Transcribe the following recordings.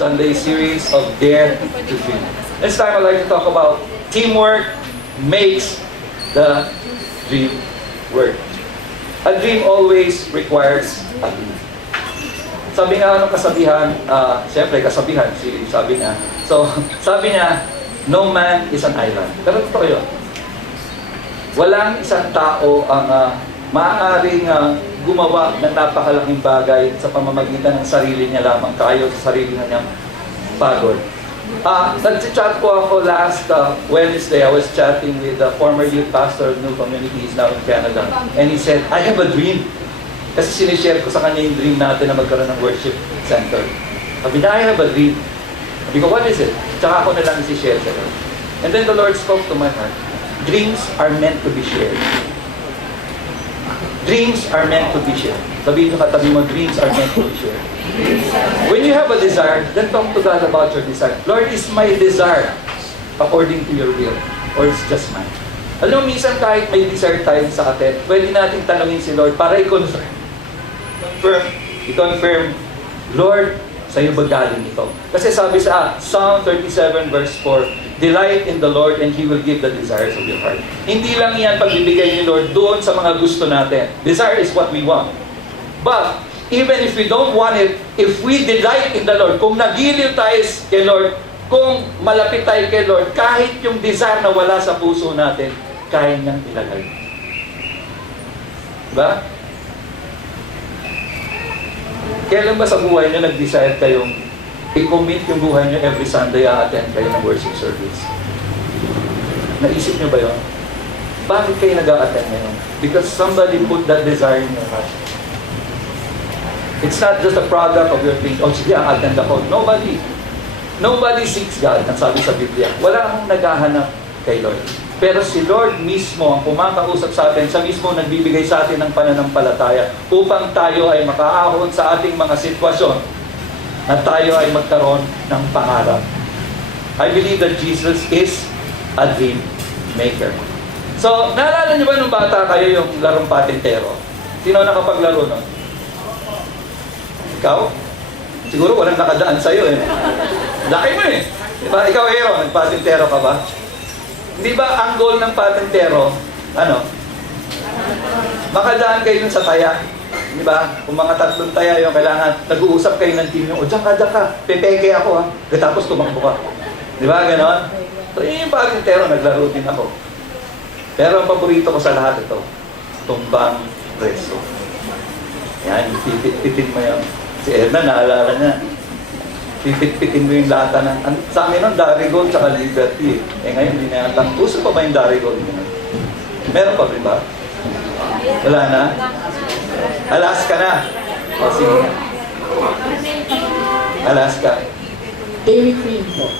Sunday series of Dare to Dream. This time I'd like to talk about teamwork makes the dream work. A dream always requires a team. Sabi nga ng kasabihan, siyempre kasabihan, sabi niya. So, sabi niya, no man is an island. Pero totoo yun. Walang isang tao ang maaaring gumawa ng napakalaking bagay sa pamamagitan ng sarili niya lamang, kayo sa sarili na niyang pagod. Nag-chat po ako last Wednesday. I was chatting with the former youth pastor of New Community. He's now in Canada. And he said, I have a dream. Kasi sinishare ko sa kanya yung dream natin na magkaroon ng worship center. Sabi niya, I have a dream. Sabi ko, what is it? Tsaka ako na lang isi-share sa kanya. And then the Lord spoke to my heart. Dreams are meant to be shared. Dreams are meant to be shared. Sabihin nyo katabi mo, dreams are meant to be shared. When you have a desire, then talk to God about your desire. Lord, is my desire according to your will? Or it's just mine? Alam mo, minsan kahit may desire tayo sa atin, pwede natin tanungin si Lord para i-confirm, Lord, sa'yo ba galing ito? Kasi sabi sa Psalm 37 verse 4, delight in the Lord and He will give the desires of your heart. Hindi lang yan pagbibigay ni Lord doon sa mga gusto natin. Desire is what we want. But, even if we don't want it, if we delight in the Lord, kung nagiliw tayo kay Lord, kung malapit tayo kay Lord, kahit yung desire na wala sa puso natin, kaya niyang ilagay. Diba? Kailan ba sa buhay niyo nag-decide kayong i-commit yung buhay niyo every Sunday a-attend kayo ng worship service? Naisip niyo ba yun? Bakit kayo nag-a-attend ngayon? Because somebody put that desire in your heart. It's not just a product of your thing. Oh, sige, attend ako. Nobody seeks God, ang sabi sa Biblia. Wala akong naghahanap kay Lord. Pero si Lord mismo ang kumakausap sa atin, siya mismo nagbibigay sa atin ng pananampalataya upang tayo ay makaahon sa ating mga sitwasyon na tayo ay magkaroon ng pangarap. I believe that Jesus is a dream maker. So, naalala niyo ba nung bata kayo yung larong patintero? Sino nakapaglaro nun? Ikaw? Siguro walang nakadaan sa'yo eh. Laki mo eh. Diba? Ikaw, Hero, nagpatintero ka ba? Hindi ba ang goal ng patintero, makadaan kayo dun sa taya? Di ba? Kung mga tatlong taya yung kailangan, nag-uusap kayo ng team yung, diyan ka, pepeke ako ha. Tapos tumakbo ka. Di ba? Ganon? So yun yung patintero, naglaro din ako. Pero ang paborito ko sa lahat ito, tumbang preso. Yan, pipit-pitin mo yun. Si Edna, naalala niya. Pipit-pitin mo yung lata ng... Sa amin nun, Darigold tsaka Liberty. Ngayon, hindi na yan. Uso pa ba yung Darigold? Meron pa rin ba? Wala na? Alaska na. O, sige nga. Alaska. Dairy cream po.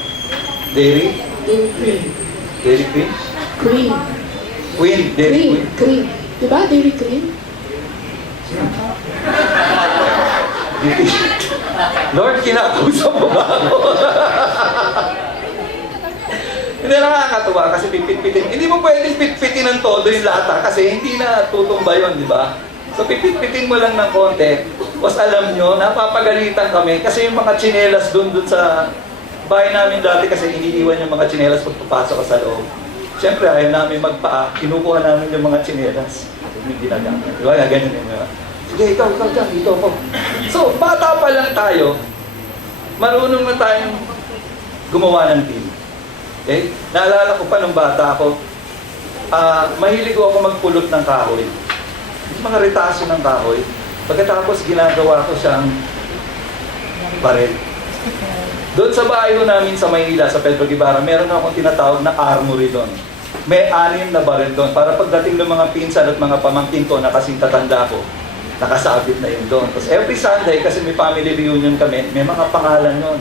Dairy? Dairy cream. Dairy Queen? Cream. Queen? Dairy Queen? Cream. Diba dairy cream? Lord, kinakausap mo ba ako? Hindi nakakatuwa kasi pipit-pitin. Hindi mo pwedeng pit-pitin ng todo yung lata kasi hindi na tutumba yun, di ba? So pipit-pitin mo lang ng konti. Tapos alam nyo, napapagalitan kami kasi yung mga tsinelas dun sa bahay namin dati kasi iniiwan yung mga tsinelas pag papasok ka sa loob. Siyempre, ayaw namin magpaa. Kinukuha namin yung mga tsinelas. Hindi ginagamit. Di ba? Ganyan yun. Sige, ikaw dyan, dito ako. So, bata pa lang tayo, marunong na tayong gumawa ng team. Okay? Naalala ko pa nung bata ako, mahilig ako magpulot ng kahoy. Mga retaso ng kahoy. Pagkatapos, ginagawa ko siyang baril. Doon sa bahay ko namin sa Maynila, sa Pedro Guevara, meron akong tinatawag na armory doon. May 6 na baril doon. Para pagdating ng mga pinsan at mga pamangkin ko na kasing tatanda ko, nakasabit na yun doon. Tapos every Sunday, kasi may family reunion kami, may mga pangalan yun.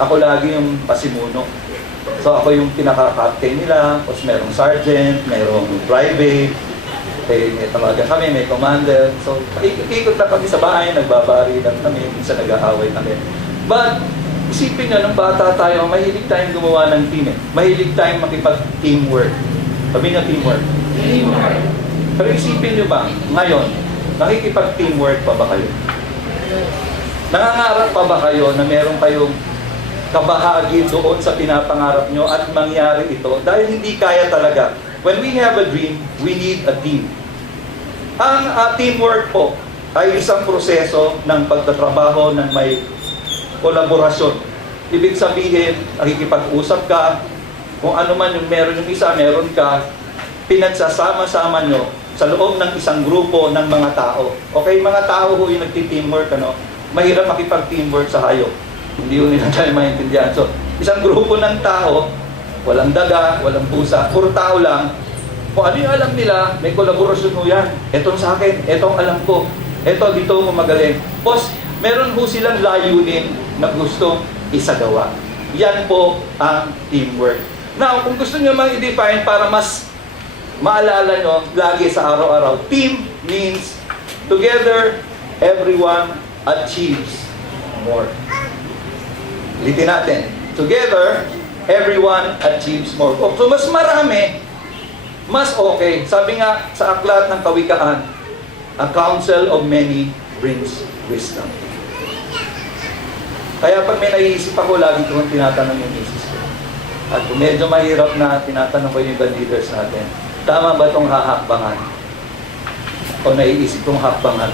Ako lagi yung pasimuno. So ako yung pinaka-captain nila, tapos merong sergeant, merong private, may tawagan kami, may commander. So ikot na kami sa bahay, nagbabari lang kami, minsan nag-aaway kami. But isipin nyo, nung bata tayo, mahilig tayong gumawa ng team eh. Mahilig tayong makipag-teamwork. Sabi niya teamwork. Teamwork. Pero isipin nyo ba, ngayon, nakikipag-teamwork pa ba kayo? Nangangarap pa ba kayo na meron kayong kabahagi doon sa pinapangarap nyo at mangyari ito dahil hindi kaya talaga. When we have a dream, we need a team. Ang teamwork po ay isang proseso ng pagtatrabaho ng may kolaborasyon. Ibig sabihin, nakikipag-usap ka, kung ano man yung meron yung isa, meron ka, pinagsasama-sama nyo sa loob ng isang grupo ng mga tao. Okay, mga tao ho yung nagti-teamwork, ano? Mahirap makipag-teamwork sa hayop. Hindi yun nila tayo maintindihan. So, isang grupo ng tao, walang daga, walang pusa, puro tao lang. Kung ano yung alam nila, may kolaborasyon ho yan. Etong sa akin, etong alam ko. Eto, dito mo magaling. Boss, meron ho silang layunin na gustong isagawa. Yan po ang teamwork. Now, kung gusto nyo mang i-define para mas maalala nyo lagi sa araw-araw, team means together, everyone achieves more. Ulitin natin. Together, everyone achieves more. So, mas marami, mas okay. Sabi nga sa aklat ng Kawikaan, a counsel of many brings wisdom. Kaya pag may naiisip ako, lagi kong tinatanong yung misis ko. At kung medyo mahirap na tinatanong ko yung ibang leaders natin, tama ba itong hahakbangan? O naiisip itong hakbangan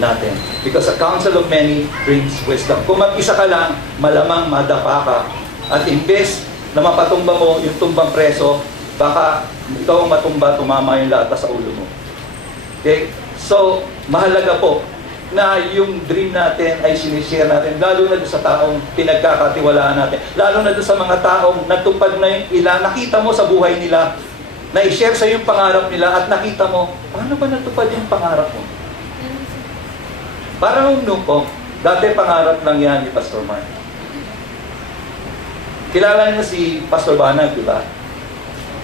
natin? Because a counsel of many brings wisdom. Kung mag-isa ka lang, malamang madapa ka. At imbes na mapatumba mo yung tumbang preso, baka ikaw matumba, tumama yung lata sa ulo mo. Okay? So, mahalaga po na yung dream natin ay sinishare natin, lalo na doon sa taong pinagkakatiwalaan natin, lalo na doon sa mga taong natupad na yung ilan, nakita mo sa buhay nila, na i-share sa yung pangarap nila at nakita mo, paano ba natupad yung pangarap mo? Parang po, dati pangarap lang yan ni Pastor Mark. Kilala niyo si Pastor Banag, di ba?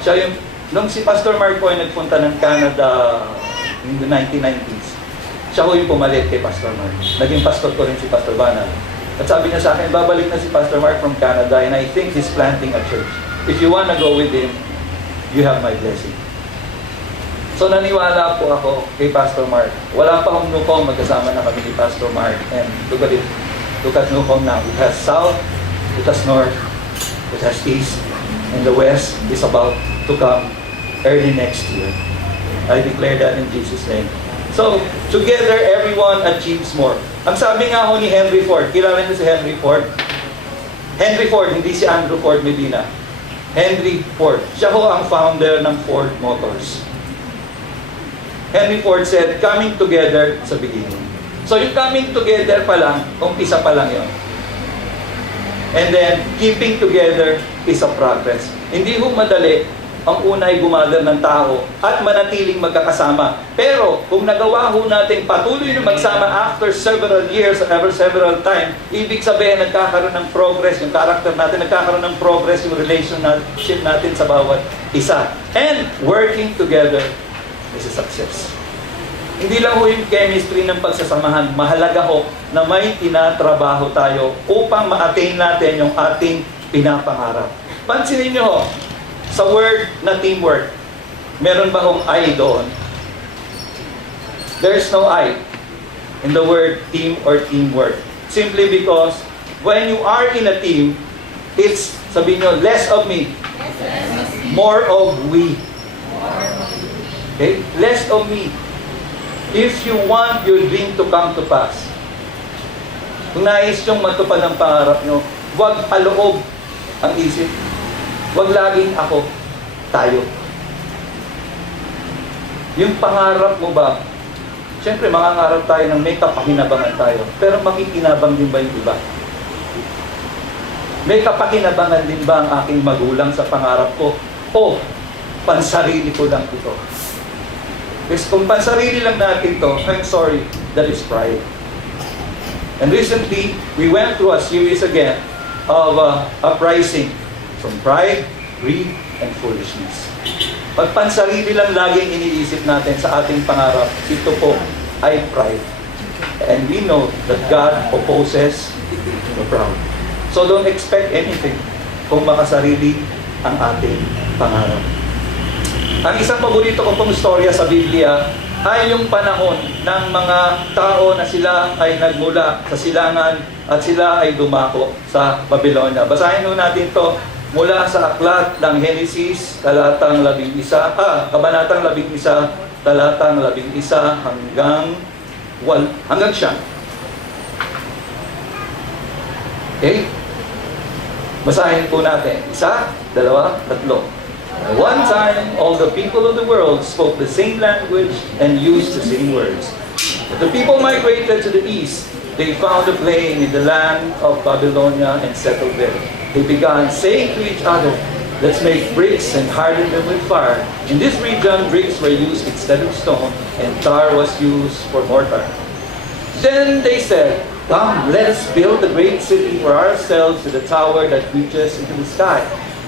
Siya yung, nung si Pastor Mark po ay nagpunta ng Canada in the 1990s, siya ko yung pumalit kay Pastor Mark. Naging pastor ko rin si Pastor Banag. At sabi niya sa akin, babalik na si Pastor Mark from Canada and I think he's planting a church. If you wanna go with him, you have my blessing. So naniwala po ako kay Pastor Mark. Wala pa akong Nukong, magkasama na kami ni Pastor Mark. And look at it. Look at Nukong now. It has south, it has north, it has east, and the west is about to come early next year. I declare that in Jesus' name. So, together, everyone achieves more. Ang sabi nga ho ni Henry Ford, kilala niyo si Henry Ford? Henry Ford, hindi si Andrew Ford Medina. Henry Ford. Siya ho ang founder ng Ford Motors. Henry Ford said, coming together sa beginning. So, yung coming together pa lang, umpisa pa lang yun. And then, keeping together is a progress. Hindi ho madali ang una ay gumagal ng tao at manatiling magkakasama. Pero kung nagawa ho natin patuloy na magsama after several years, ever several time, ibig sabihin nagkakaroon ng progress, yung character natin, nagkakaroon ng progress, yung relationship natin sa bawat isa. And working together is a success. Hindi lang ho yung chemistry ng pagsasamahan, mahalaga ho na may tinatrabaho tayo upang ma-attain natin yung ating pinapangarap. Pansinin nyo ho, sa word na teamwork, meron ba hong I doon? There's no I in the word team or teamwork. Simply because when you are in a team, it's, sabihin nyo, less of me, more of we. Okay? Less of me. If you want your dream to come to pass, kung nais yung matupad ang pangarap nyo, huwag paloob ang isip. Huwag laging ako, tayo. Yung pangarap mo ba, siyempre mangangarap tayo ng may kapakinabangan tayo, pero makikinabang din ba yung iba? May kapakinabangan din ba ang aking magulang sa pangarap ko? O pansarili ko lang ito? Kasi kung pansarili lang natin to, I'm sorry, that is pride. And recently, we went through a series again of uprising from pride, greed, and foolishness. Pag pansarili lang laging iniisip natin sa ating pangarap, ito po ay pride. And we know that God opposes the proud. So don't expect anything kung makasarili ang ating pangarap. Ang isang paborito ko pong istorya sa Biblia ay yung panahon ng mga tao na sila ay nagmula sa silangan at sila ay dumako sa Babylonia. Basahin nun natin to mula sa aklat ng Genesis, talatang 11, kabanatang 11, talatang 11 hanggang 9. Okay? Basahin po natin. 1, 2, 3. At one time, all the people of the world spoke the same language and used the same words. But the people migrated to the east. They found a plain in the land of Babylonia and settled there. They began saying to each other, "Let's make bricks and harden them with fire." In this region, bricks were used instead of stone, and tar was used for mortar. Then they said, "Come, let us build a great city for ourselves with a tower that reaches into the sky.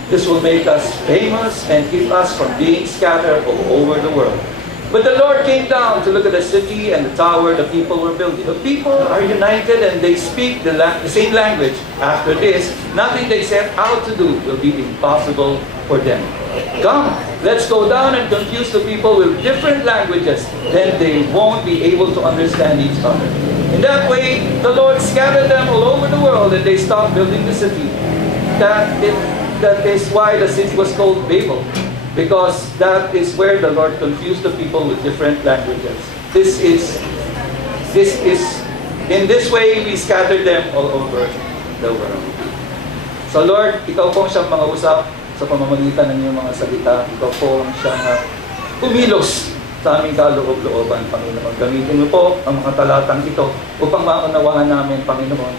This will make us famous and keep us from being scattered all over the world." But the Lord came down to look at the city and the tower the people were building. The people are united and they speak the same language. After this, nothing they set out to do will be impossible for them. Come, let's go down and confuse the people with different languages. Then they won't be able to understand each other. In that way, the Lord scattered them all over the world and they stopped building the city. That is why the city was called Babel, because that is where the Lord confused the people with different languages. This is, in this way, we scattered them all over the world. So Lord, Ikaw po ang siyang mangausap sa pamamagitan ng iyong mga salita. Ikaw po ang siyang kumilos sa aming kaloob-looban, Panginoon. Gamitin mo po ang mga talatang ito upang maunawaan namin, Panginoon,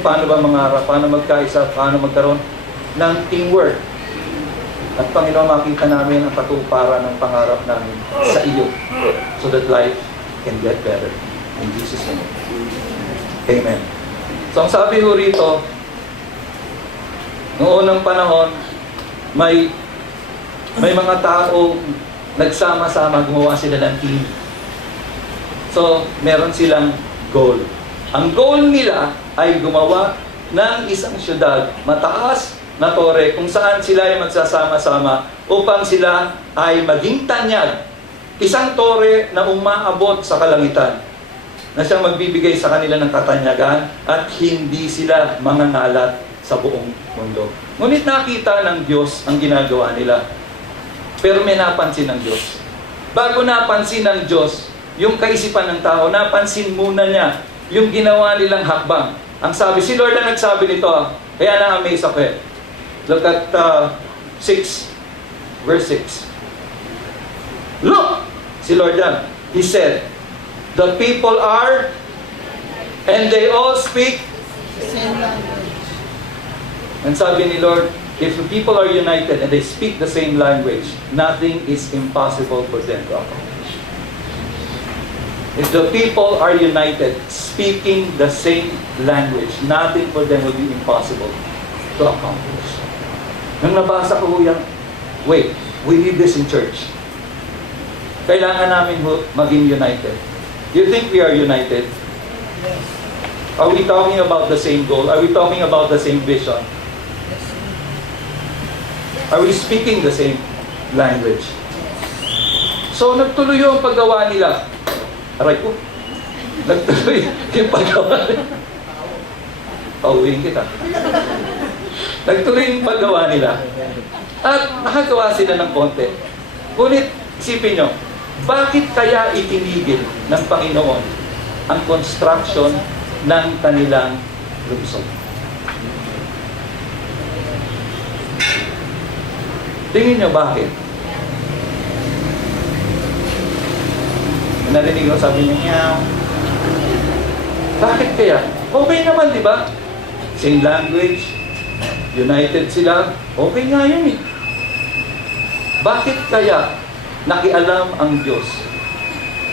paano ba mangarap, paano magkaisa, paano magkaroon ng teamwork. At Panginoon, makita namin ang katuparan ng pangarap namin sa iyo so that life can get better. In Jesus' name. Amen. So ang sabi ko rito, noong unang panahon, may mga tao nagsama-sama, gumawa sila ng team. So, meron silang goal. Ang goal nila ay gumawa ng isang syudad, mataas na tore, kung saan sila ay magsasama-sama upang sila ay maging tanyag. Isang tore na umaabot sa kalangitan, na siyang magbibigay sa kanila ng katanyagan at hindi sila mangangalat sa buong mundo. Ngunit nakita ng Diyos ang ginagawa nila. Pero may napansin ng Diyos. Bago napansin ng Diyos yung kaisipan ng tao, napansin muna niya yung ginawa nilang hakbang. Ang sabi, si Lord ang nagsabi nito, kaya na-amaze ako eh. Look at 6, verse 6. Look! Si Lord yan. He said, the people are, and they all speak The same language. And sabi ni Lord, if the people are united and they speak the same language, nothing is impossible for them to accomplish. If the people are united, speaking the same language, nothing for them will be impossible to accomplish. Nung nabasa ko yan, wait, we need this in church. Kailangan namin maging united. Do you think we are united? Yes. Are we talking about the same goal? Are we talking about the same vision? Are we speaking the same language? So, nagtuloy yung paggawa nila. Aray ko. Nagtuloy yung paggawa nila. Pauwiin kita. Nagtuloy yung paggawa nila. At nakagawa sila ng konti. Ngunit, isipin nyo, bakit kaya itinigil ng Panginoon ang construction ng kanilang lungsod? Tingin nyo bakit? Narinig ko, sabi niya, meow. Bakit kaya? Okay naman, di ba? Same language, united sila, okay nga yun eh. Bakit kaya nakialam ang Diyos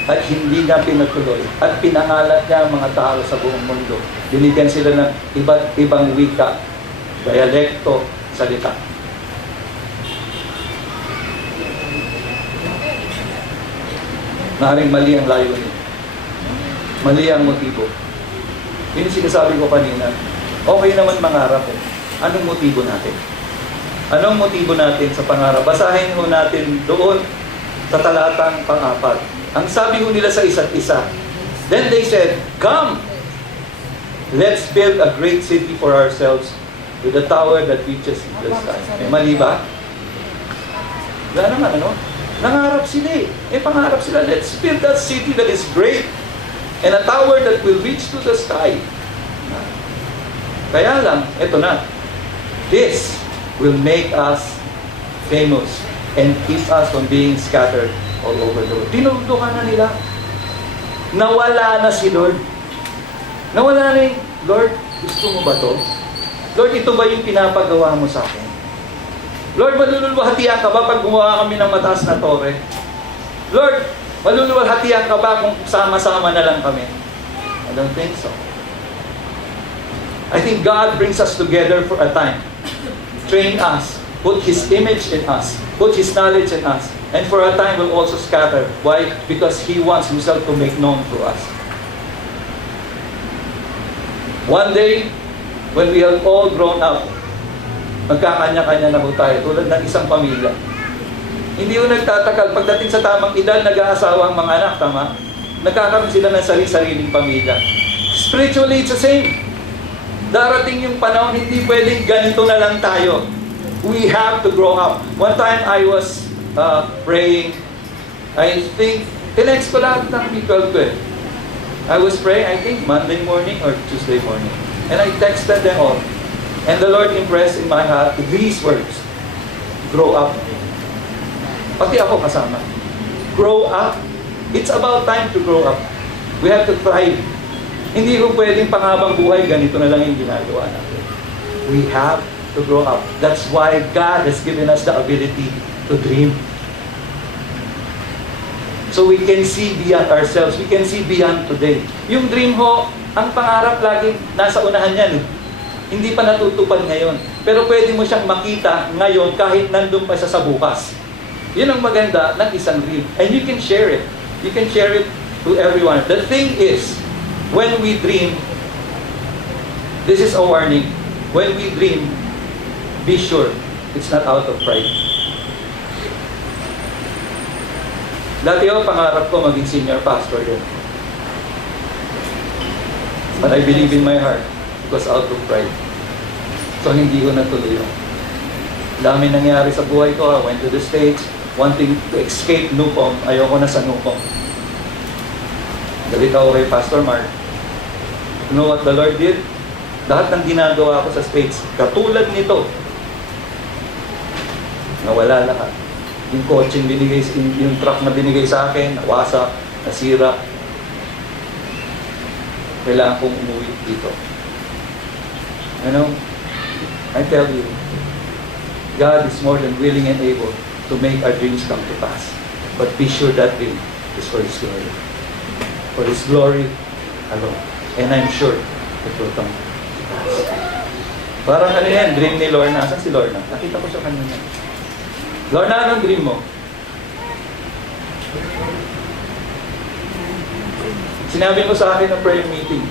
at hindi niya pinatuloy at pinangalat niya ang mga tao sa buong mundo? Binigyan sila ng iba't ibang wika, dialekto, salita. Maaaring mali ang layunin. Mali ang motibo. Yun yung sinasabi ko kanina. Okay naman mangarap eh. Anong motibo natin? Anong motibo natin sa pangarap? Basahin ho natin doon sa talatang pang-4. Ang sabi ho nila sa isa't isa. Then they said, "Come, let's build a great city for ourselves with a tower that reaches to the sky." Eh, mali ba? Wala naman, ano? Nangarap sila eh. Pangarap sila, let's build that city that is great and a tower that will reach to the sky. Kaya lang, eto na. This will make us famous and keep us from being scattered all over the world. Tinuldukan na nila. Nawala na si Lord. Nawala na yung, Lord, gusto mo ba to? Lord, ito ba yung pinapagawa mo sa akin? Lord, malululwahatian ka ba pag gumawa kami ng mataas na tore? Lord, malululwahatian ka ba kung sama-sama na lang kami? I don't think so. I think God brings us together for a time. Train us. Put His image in us. Put His knowledge in us. And for a time will also scatter. Why? Because He wants Himself to make known to us. One day, when we have all grown up, magkakanya-kanya na po tayo, tulad ng isang pamilya. Hindi po nagtatagal. Pagdating sa tamang edad, nag-aasawa ang mga anak, tama? Nagkakaroon sila ng sarili-sariling pamilya. Spiritually, it's the same. Darating yung panahon, hindi pwedeng ganito na lang tayo. We have to grow up. One time, I was praying. I think, tinext ko lahat ng people ko eh. I was praying, I think, Monday morning or Tuesday morning. And I texted them all. And the Lord impressed in my heart these words. Grow up. Pati ako kasama. Grow up. It's about time to grow up. We have to thrive. Hindi ko pwedeng panghabang buhay, ganito na lang yung ginagawa natin. We have to grow up. That's why God has given us the ability to dream. So we can see beyond ourselves. We can see beyond today. Yung dream ho, ang pangarap lagi nasa unahan yan eh. Hindi pa natutupad ngayon. Pero pwede mo siyang makita ngayon kahit nandun pa siya sa bukas. Yun ang maganda ng isang dream. And you can share it. You can share it to everyone. The thing is, when we dream, this is a warning. When we dream, be sure it's not out of pride. Dati ako, pangarap ko maging senior pastor din. But I believe in my heart, it was out of pride. So hindi ko natuloy yun. Dami nangyari sa buhay ko. I went to the States, wanting to escape Nupong. Ayoko na sa Nupong. Galit ako kay Pastor Mark. You know what the Lord did? Lahat ng ginagawa ko sa States, katulad nito, nawala lahat. Yung coaching binigay, yung truck na binigay sa akin, nawasak, nasira. Kailangan kong umuwi dito. You know, I tell you, God is more than willing and able to make our dreams come to pass. But be sure that dream is for His glory. For His glory alone. And I'm sure it will come to pass. Parang ano yan, dream ni Lorna. Saan si Lorna? Nakita ko siya kanina. Lorna, anong dream mo? Sinabi mo sa akin ng prayer meeting.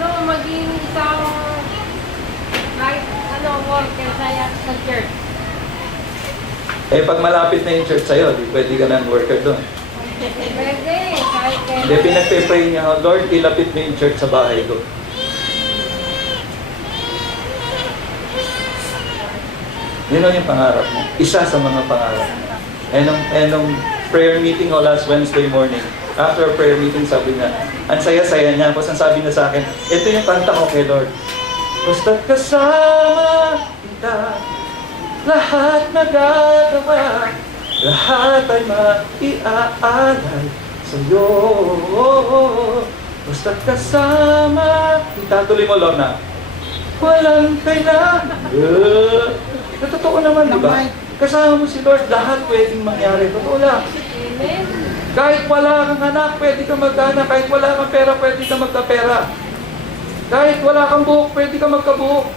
Maging isang kahit worker sa church. Eh, pag malapit na yung church sa'yo, di pwede ka ng worker doon. Pwede, kahit Hindi, pinagpe-pray niya, Lord, ilapit mo yung church sa bahay ko. Yun ang yung pangarap mo. Isa sa mga pangarap mo. And nung prayer meeting o last Wednesday morning, after prayer meeting, sabi niya, ang saya-saya niya. Tapos ang sabi niya sa akin, ito yung kanta ko kay Lord. Basta't kasama kita, lahat nagagawa, lahat ay maiaalay sa'yo. Basta't kasama kita, tuloy mo, Lorna. Walang kailangan. Totoo naman, di ba? Kasama mo si Lord, lahat pwedeng mangyari. Totoo lang. Amen. Kahit wala kang anak, pwede kang mag-anak. Kahit wala kang pera, pwede kang magka-pera. Kahit wala kang buhok, pwede kang magkabuhok.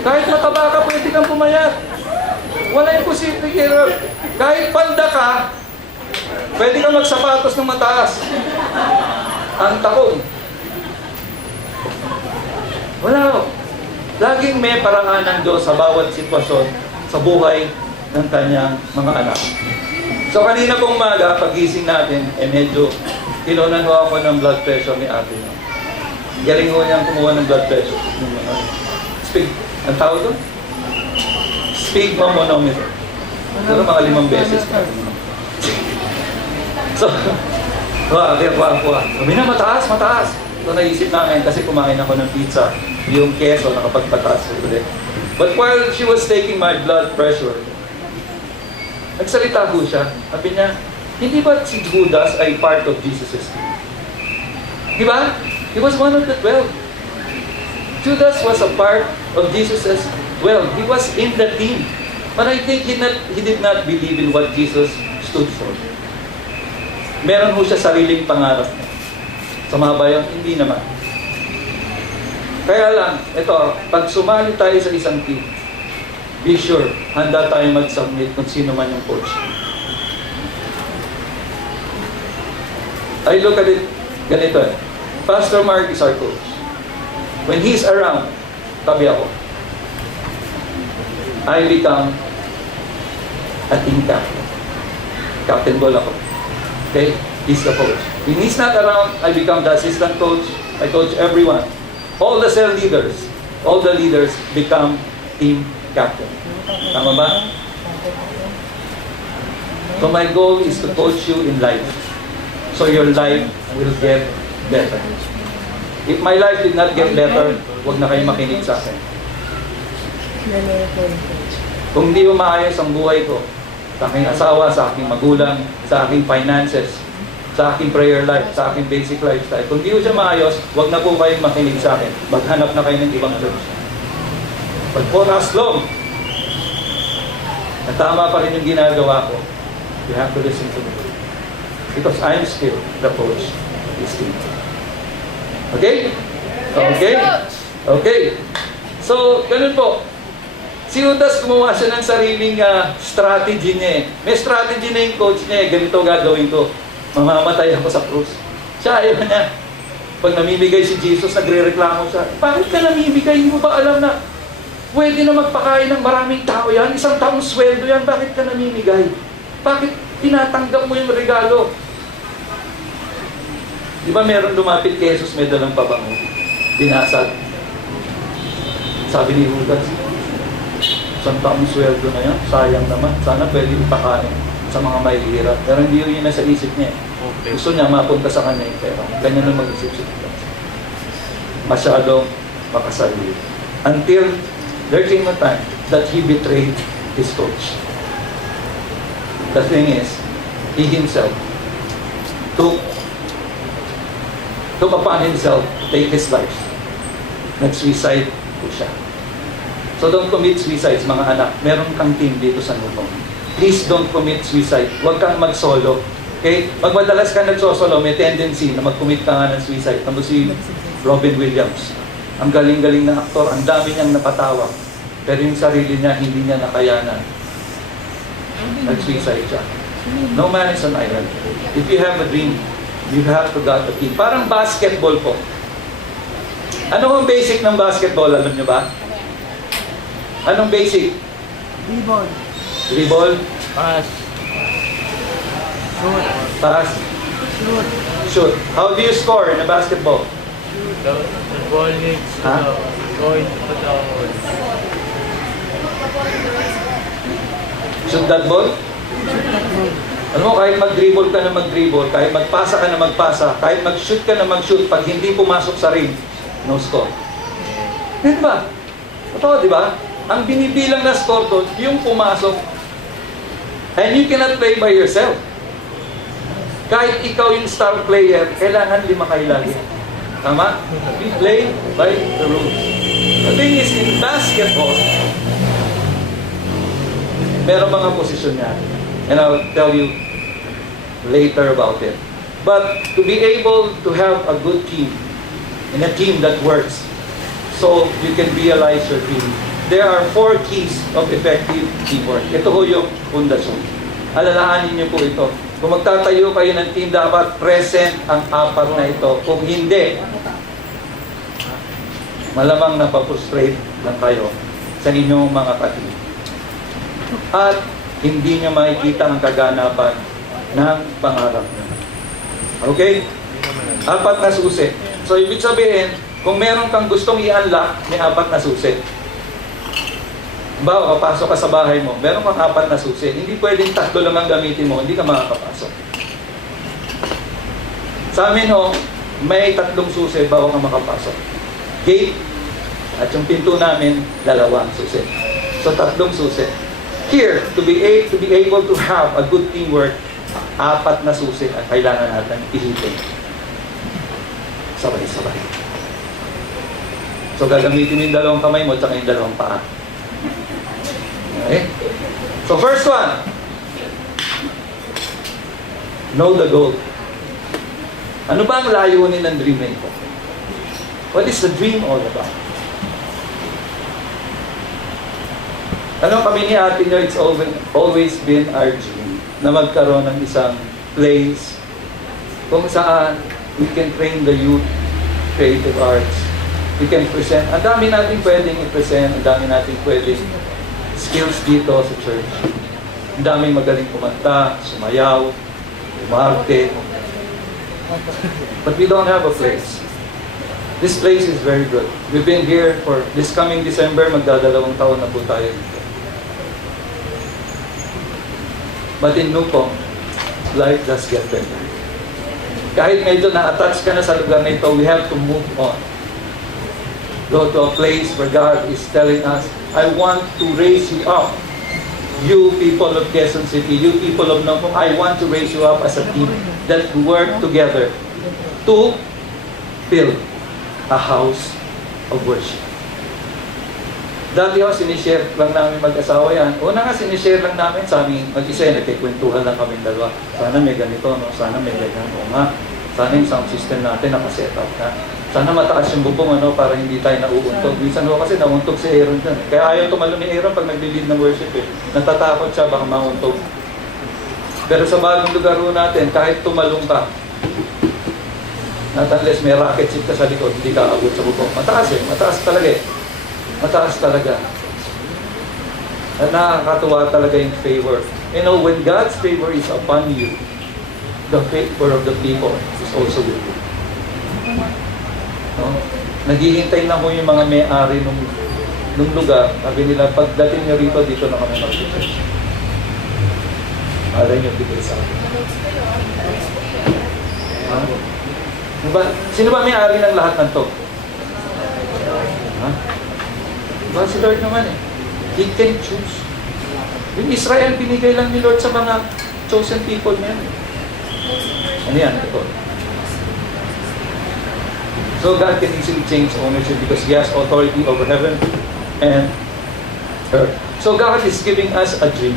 Kahit mataba ka, pwede kang pumayat. Wala imposible kay Lord. Kahit panda ka, pwede kang magsapatos ng mataas. Ang takong. Wala. Laging may paraan ng Diyos sa bawat sitwasyon sa buhay ng kanyang mga anak. So kanina pong umaga, pagising natin, medyo kinunan ho ako ng blood pressure ni ate. Galing ho niyang kumuha ng blood pressure. Ang tawag doon? Sphygmomanometer. Pero mga 5 beses. So, kuha. Sabi na, mataas. So naisip namin kasi kumain ako ng pizza, yung keso nakapagpataas ulit. But while she was taking my blood pressure, nagsalita ho siya. Sabi niya, hindi ba si Judas ay part of Jesus' team? Di ba? He was one of the 12. Judas was a part of Jesus' 12. He was in the team. But I think he did not believe in what Jesus stood for. Meron ho siya sariling pangarap. Sama ba yun? Hindi naman. Kaya lang, ito, pag sumali tayo sa isang team, be sure, handa tayo mag-submit kung sino man yung coach. I look at it, ganito eh. Pastor Mark is our coach. When he's around, tabi ako. I become a team captain. Captain ball ako. Okay? He's the coach. When he's not around, I become the assistant coach. I coach everyone. All the cell leaders, all the leaders become team captain. Tama ba? So my goal is to coach you in life. So your life will get better. If my life did not get better, huwag na kayo makinig sa akin. Kung hindi umaayos ang buhay ko, sa aking asawa, sa aking magulang, sa aking finances, sa aking prayer life, sa aking basic lifestyle, kung hindi ko siya maayos, huwag na po kayong makinig sa akin. Maghanap na kayo ng ibang church. But for as long na tama pa rin yung ginagawa ko, you have to listen to me. Because I'm still the coach of this team. Okay? Okay? Okay. So, ganun po. Si Judas gumawa siya ng sariling strategy niya eh. May strategy na yung coach niya eh. Ganito gagawin ko. Mamamatay ako sa krus. Siya, ayaw niya. Pag namimigay si Jesus, nagre-reklamo siya. Bakit ka namimigay? Hindi mo ba alam na pwede na magpakain ng maraming tao yan? Isang taong sweldo yan. Bakit ka namimigay? Bakit tinatanggap mo yung regalo? Di ba meron lumapit kay Jesus, may dalang pabango? Binasag. Sabi ni Judas, isang taong sweldo na yan, sayang naman. Sana pwede ipakain sa mga mahihirap. Pero hindi yun nasa isip niya. Gusto niya mapunta sa kanya yung pera. Ganyan ang mag-isip si Judas. Masyadong makasarili. Until there came a time that he betrayed his coach. The thing is, he himself took upon himself to take his life. Nag-suicide po siya. So don't commit suicides, mga anak. Meron kang team dito sa Nutong. Please don't commit suicide. Huwag kang mag-solo. Okay? Pag madalas ka nag-solo, may tendency na mag-commit ka nga ng suicide. Tamo si Robin Williams. Ang galing-galing na aktor, ang dami niyang napatawa. Pero yung sarili niya, hindi niya nakayanan. Nag-suicide siya. No man is an island. If you have a dream, you have to got a team. Parang basketball po. Ano ang basic ng basketball? Alam niyo ba? Anong basic? Ribbon. Dribble, Pass. Shoot. pass, Shoot. shoot. How do you score in a basketball? The ball needs to Huh? go into the hole. Shoot that ball? Alam mo, kahit mag-dribble ka na mag-dribble, kahit magpasa ka na magpasa, kahit mag-shoot ka na mag-shoot, pag hindi pumasok sa ring, no score. Di ba? Totoo, di ba? Ang binibilang na score doon, yung pumasok. And you cannot play by yourself. Kahit ikaw yung star player, kailangan 5 kayo lagi. Tama? We play by the rules. The thing is, in basketball, meron mga posisyon niya. And I'll tell you later about it. But to be able to have a good team, and a team that works, so you can realize your dream, there are 4 keys of effective teamwork. Ito ho yung pundasyon. Alalahanin niyo po ito. Kung magtatayo kayo ng team, dapat present ang 4 na ito. Kung hindi, malamang napaprustrate lang kayo sa inyong mga ka-team. At hindi niya makikita ang kaganapan ng pangarap niya. Okay? 4 na susi. So, ibig sabihin, kung meron kang gustong i-unlock, may 4 na susi. Bawa, papasok ka sa bahay mo, meron kang 4 na susi. Hindi pwedeng 3 lang ang gamitin mo, hindi ka makakapasok. Sa amin ho, may 3 susi bago ka makapasok. Gate, at yung pinto namin, 2 ang susi. So, 3 susi. Here, to be able to have a good teamwork, 4 na susi at kailangan natin ihipin. Sabay-sabay. So, gagamitin mo yung 2 kamay mo at yung 2 paa. Okay? So, first one. Know the goal. Ano ba ang layunin ng dream na ito? What is the dream all about? Ano kami ni ate nyo, it's always been our dream na magkaroon ng isang place kung saan we can train the youth, creative arts. We can present. Ang dami natin pwedeng i-present, ang dami natin pwedeng skills dito sa church. Ang dami magaling kumanta, sumayaw, umarte. But we don't have a place. This place is very good. We've been here for this coming December, magdadalawang taon na po tayo dito. But in Nupong, life does get better. Kahit medyo na-attach ka na sa lugar na ito, we have to move on. Go to a place where God is telling us, I want to raise you up. You people of Quezon City, you people of Nupong, I want to raise you up as a team that work together to build a house of worship. Dati ako, sinishare lang namin mag-asawa yan. Una nga, sinishare lang namin sa aming mag-isa, nagkikwentuhan lang kami dalawa. Sana may ganito, no? Sana may ganyan. O nga, sana yung sound system natin nakaset up na. Sana mataas yung bubong, ano, para hindi tayo nauuntog. Minsan ho kasi nauuntog si Aaron dyan. Kaya ayaw tumalon ni Aaron pag nagli-lead ng worship eh. Natatakot siya, baka mauntog. Pero sa bagong lugar ho natin, kahit tumalong ka, not unless may rocket ship ka sa likod, hindi ka abot sa bubong. Mataas eh, mataas talaga eh. Mataas talaga. At nakakatuwa talaga yung favor. You know, when God's favor is upon you, the favor of the people is also with you. No? Naghihintay na ko yung mga may-ari nung lugar. Sabi nila, pagdating nyo rito, dito na kami mag-church. Alay nyo, bigay sa akin. Diba? Sino ba may-ari ng lahat ng to? Ha? Diba si Lord naman eh. He can choose. Yung Israel, binigay lang ni Lord sa mga chosen people niya. Ano yan? Ito. So God can easily change ownership because He has authority over heaven and earth. So God is giving us a dream.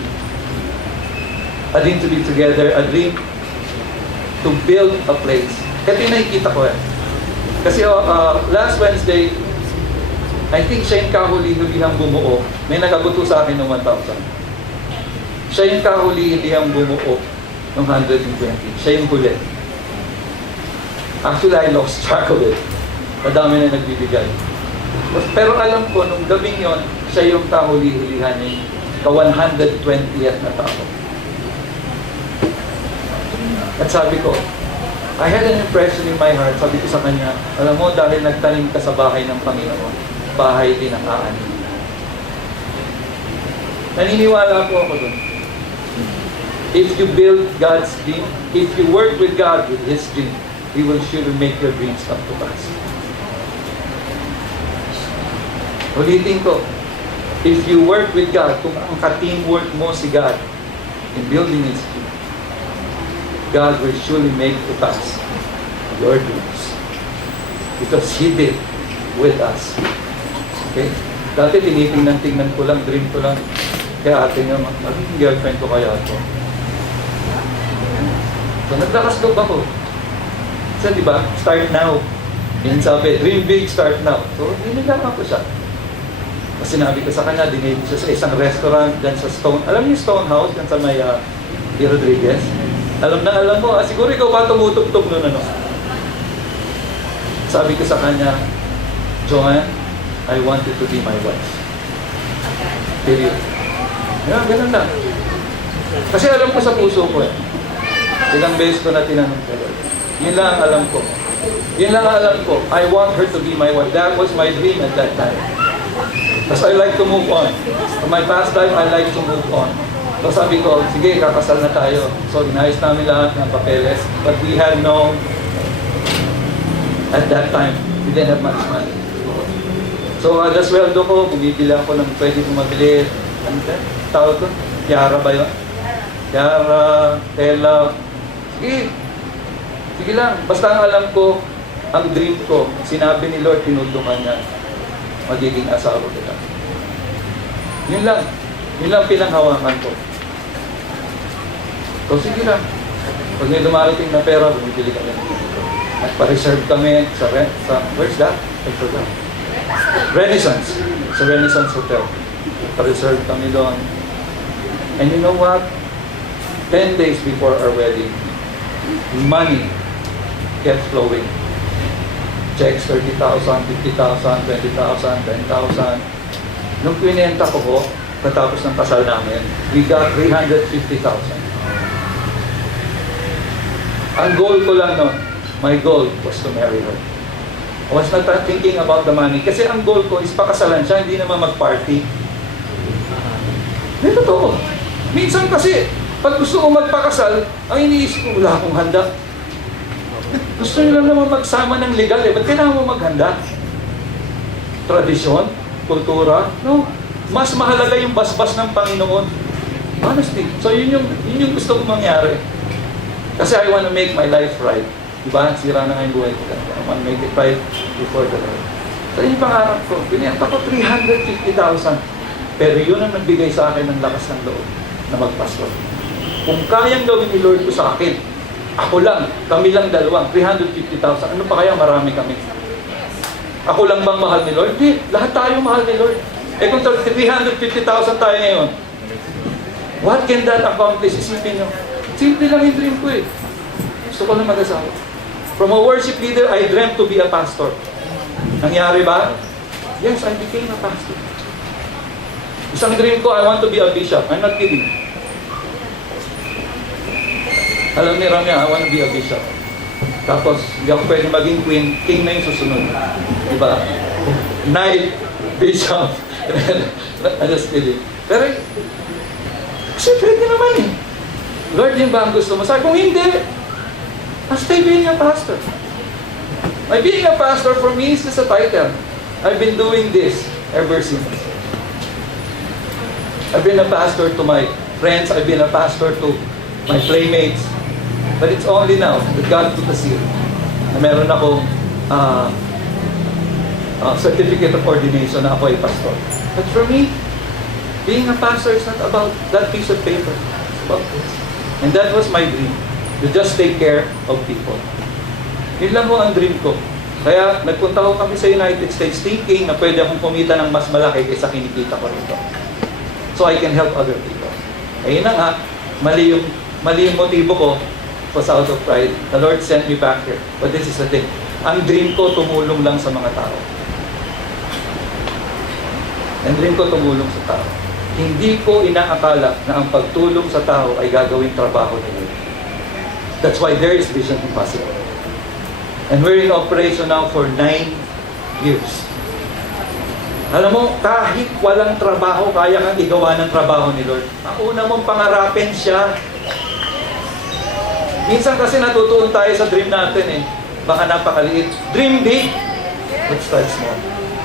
A dream to be together. A dream to build a place. Ito yung nakikita ko eh. Kasi last Wednesday, I think siya yung kahuli-hulihang bumuo. May nagabuto sa akin ng 1,000. Siya yung kahuli-hulihang bumuo ng 120. Siya yung huli. Actually, I lost track of it. Madami na nagbibigay. Pero alam ko, nung gabing yon, siya yung kahuli-hulihan niya. Ka-120th na tao. At sabi ko, I had an impression in my heart. Sabi ko sa kanya, alam mo, dahil nagtanim ka sa bahay ng Panginoon, bahay din ang aanin. Naniniwala po ako dun. If you build God's dream, if you work with God with His dream, He will surely make your dreams come to pass. Ulitin ko, if you work with God, kung ang ka-teamwork mo si God in building His dream, God will surely make to pass your dreams. Because He did with us. Okay? Dati tinitingnan ko lang, dream ko lang. Kaya ate nga, magiging girlfriend ko kaya ito. So naglakas loob ako. So di ba, start now. Yan sabi, dream big, start now. So ninilaman ko siya. Kasi sinabi ko sa kanya, dinate siya sa isang restaurant dyan sa Stone. Alam niyo Stone House, dyan sa may P. Rodriguez? Alam mo, siguro ikaw ba tumutugtog nun ano? Sabi ko sa kanya, Joanne, I want you to be my wife. Period. Yan, ganun lang. Kasi alam ko sa puso ko eh. Ilang beses ko na tinanong ko. Yun lang ang alam ko. Yun lang ang alam ko. I want her to be my wife. That was my dream at that time. Because I like to move on. From my past life, I like to move on. So sabi ko, sige, kakasal na tayo. So inayos namin lahat ng papeles. But we had no, at that time, we didn't have much money. So alas sweldo ko, bumibili ako ng pwede kong mabili. Ano ba? Tawag ko? Yara ba yun? Yara, Tela. Sige. Sige lang. Basta ang alam ko, ang dream ko, sinabi ni Lord, tinulungan niya, magiging asawa kita. Yun lang. Yun lang pinanghawakan ko. So sige lang. Pag may dumarating na pera, bumibili kami. At pa-reserve kami sa where's that? I forgot. Renaissance. Sa Renaissance Hotel. Pa-reserve kami doon. And you know what? 10 days before our wedding, money kept flowing. Checks 30,000, 50,000, 20,000, 10,000. Nung kwinenta ko po, katapos ng kasal namin, we got 350,000. Ang goal ko lang nun, my goal was to marry her. I was not thinking about the money. Kasi ang goal ko is pakasalan siya, hindi naman mag-party. Hindi totoo. Minsan kasi, pag gusto ko magpakasal, ang iniisip ko, wala akong handa. Gusto nyo lang naman magsama ng legal eh. Ba't kailangan mo maghanda? Tradisyon? Kultura? No. Mas mahalaga yung basbas ng Panginoon. Honestly. So yun yung gusto kong mangyari. Kasi I want to make my life right. Diba? Sira na nga yung buhay ko. I want to make it right before the Lord. So yun yung pangarap ko. Binenta ko 350,000. Pero yun ang nagbigay sa akin ng lakas ng loob na magpastor. Kung kayang gawin ni Lord ko sa akin, ako lang, kami lang dalawang, 350,000. Ano pa kaya? Marami kami. Ako lang bang mahal ni Lord? Hindi. Lahat tayo mahal ni Lord. Eh kung 350,000 tayo ngayon, what can that accomplish? Isipin nyo. Simple lang yung dream ko eh. Gusto ko na mag-asawa. From a worship leader, I dreamt to be a pastor. Nangyari ba? Yes, I became a pastor. Isang dream ko, I want to be a bishop. I'm not kidding. Alam ni Ramya, I want to be a bishop. Tapos, hindi ako pwede maging queen, king na yung susunod. Diba? Knight, bishop. I'm just kidding. Pero, kasi pwede naman eh. Lord, yun ba ang gusto mo? Sabi, kung hindi, I'll stay being a pastor. My being a pastor for me is just a title. I've been doing this ever since. I've been a pastor to my friends. I've been a pastor to my playmates. But it's only now that God put a seal na meron akong certificate of ordination na ako ay pastor. But for me, being a pastor is not about that piece of paper. It's about this. And that was my dream, to just take care of people. Yun lang ho ang dream ko. Kaya nagpunta ko kami sa United States thinking na pwede akong kumita ng mas malaki kaysa kinikita ko rito. So I can help other people. Ayun na nga, mali yung motibo ko. Was out of pride. The Lord sent me back here. But this is the thing. Ang dream ko, tumulong lang sa mga tao. Ang dream ko, tumulong sa tao. Hindi ko inaakala na ang pagtulong sa tao ay gagawing trabaho ni Lord. That's why there is Vision Impossible. And we're in operation now for 9 years. Alam mo, kahit walang trabaho, kaya kang igawa ng trabaho ni Lord. Ang una mong pangarapin siya. Minsan kasi natutuon tayo sa dream natin eh. Baka napakaliit. Dream big. Let's start small.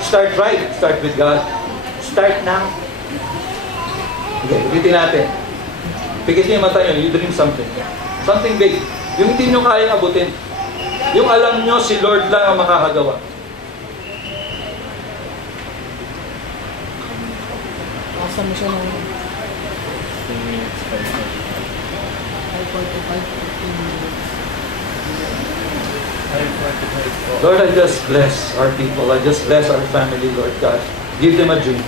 Start right. Start with God. Start now. Okay, ulitin natin. Pigitin yung mata nyo. You dream something. Something big. Yung hindi nyo kayang abutin. Yung alam nyo, si Lord lang ang makakagawa. Asa mo siya ng 10 minutes per session. 5:45. 5:45 po. Lord, I just bless our people. I just bless our family, Lord God. Give them a dream.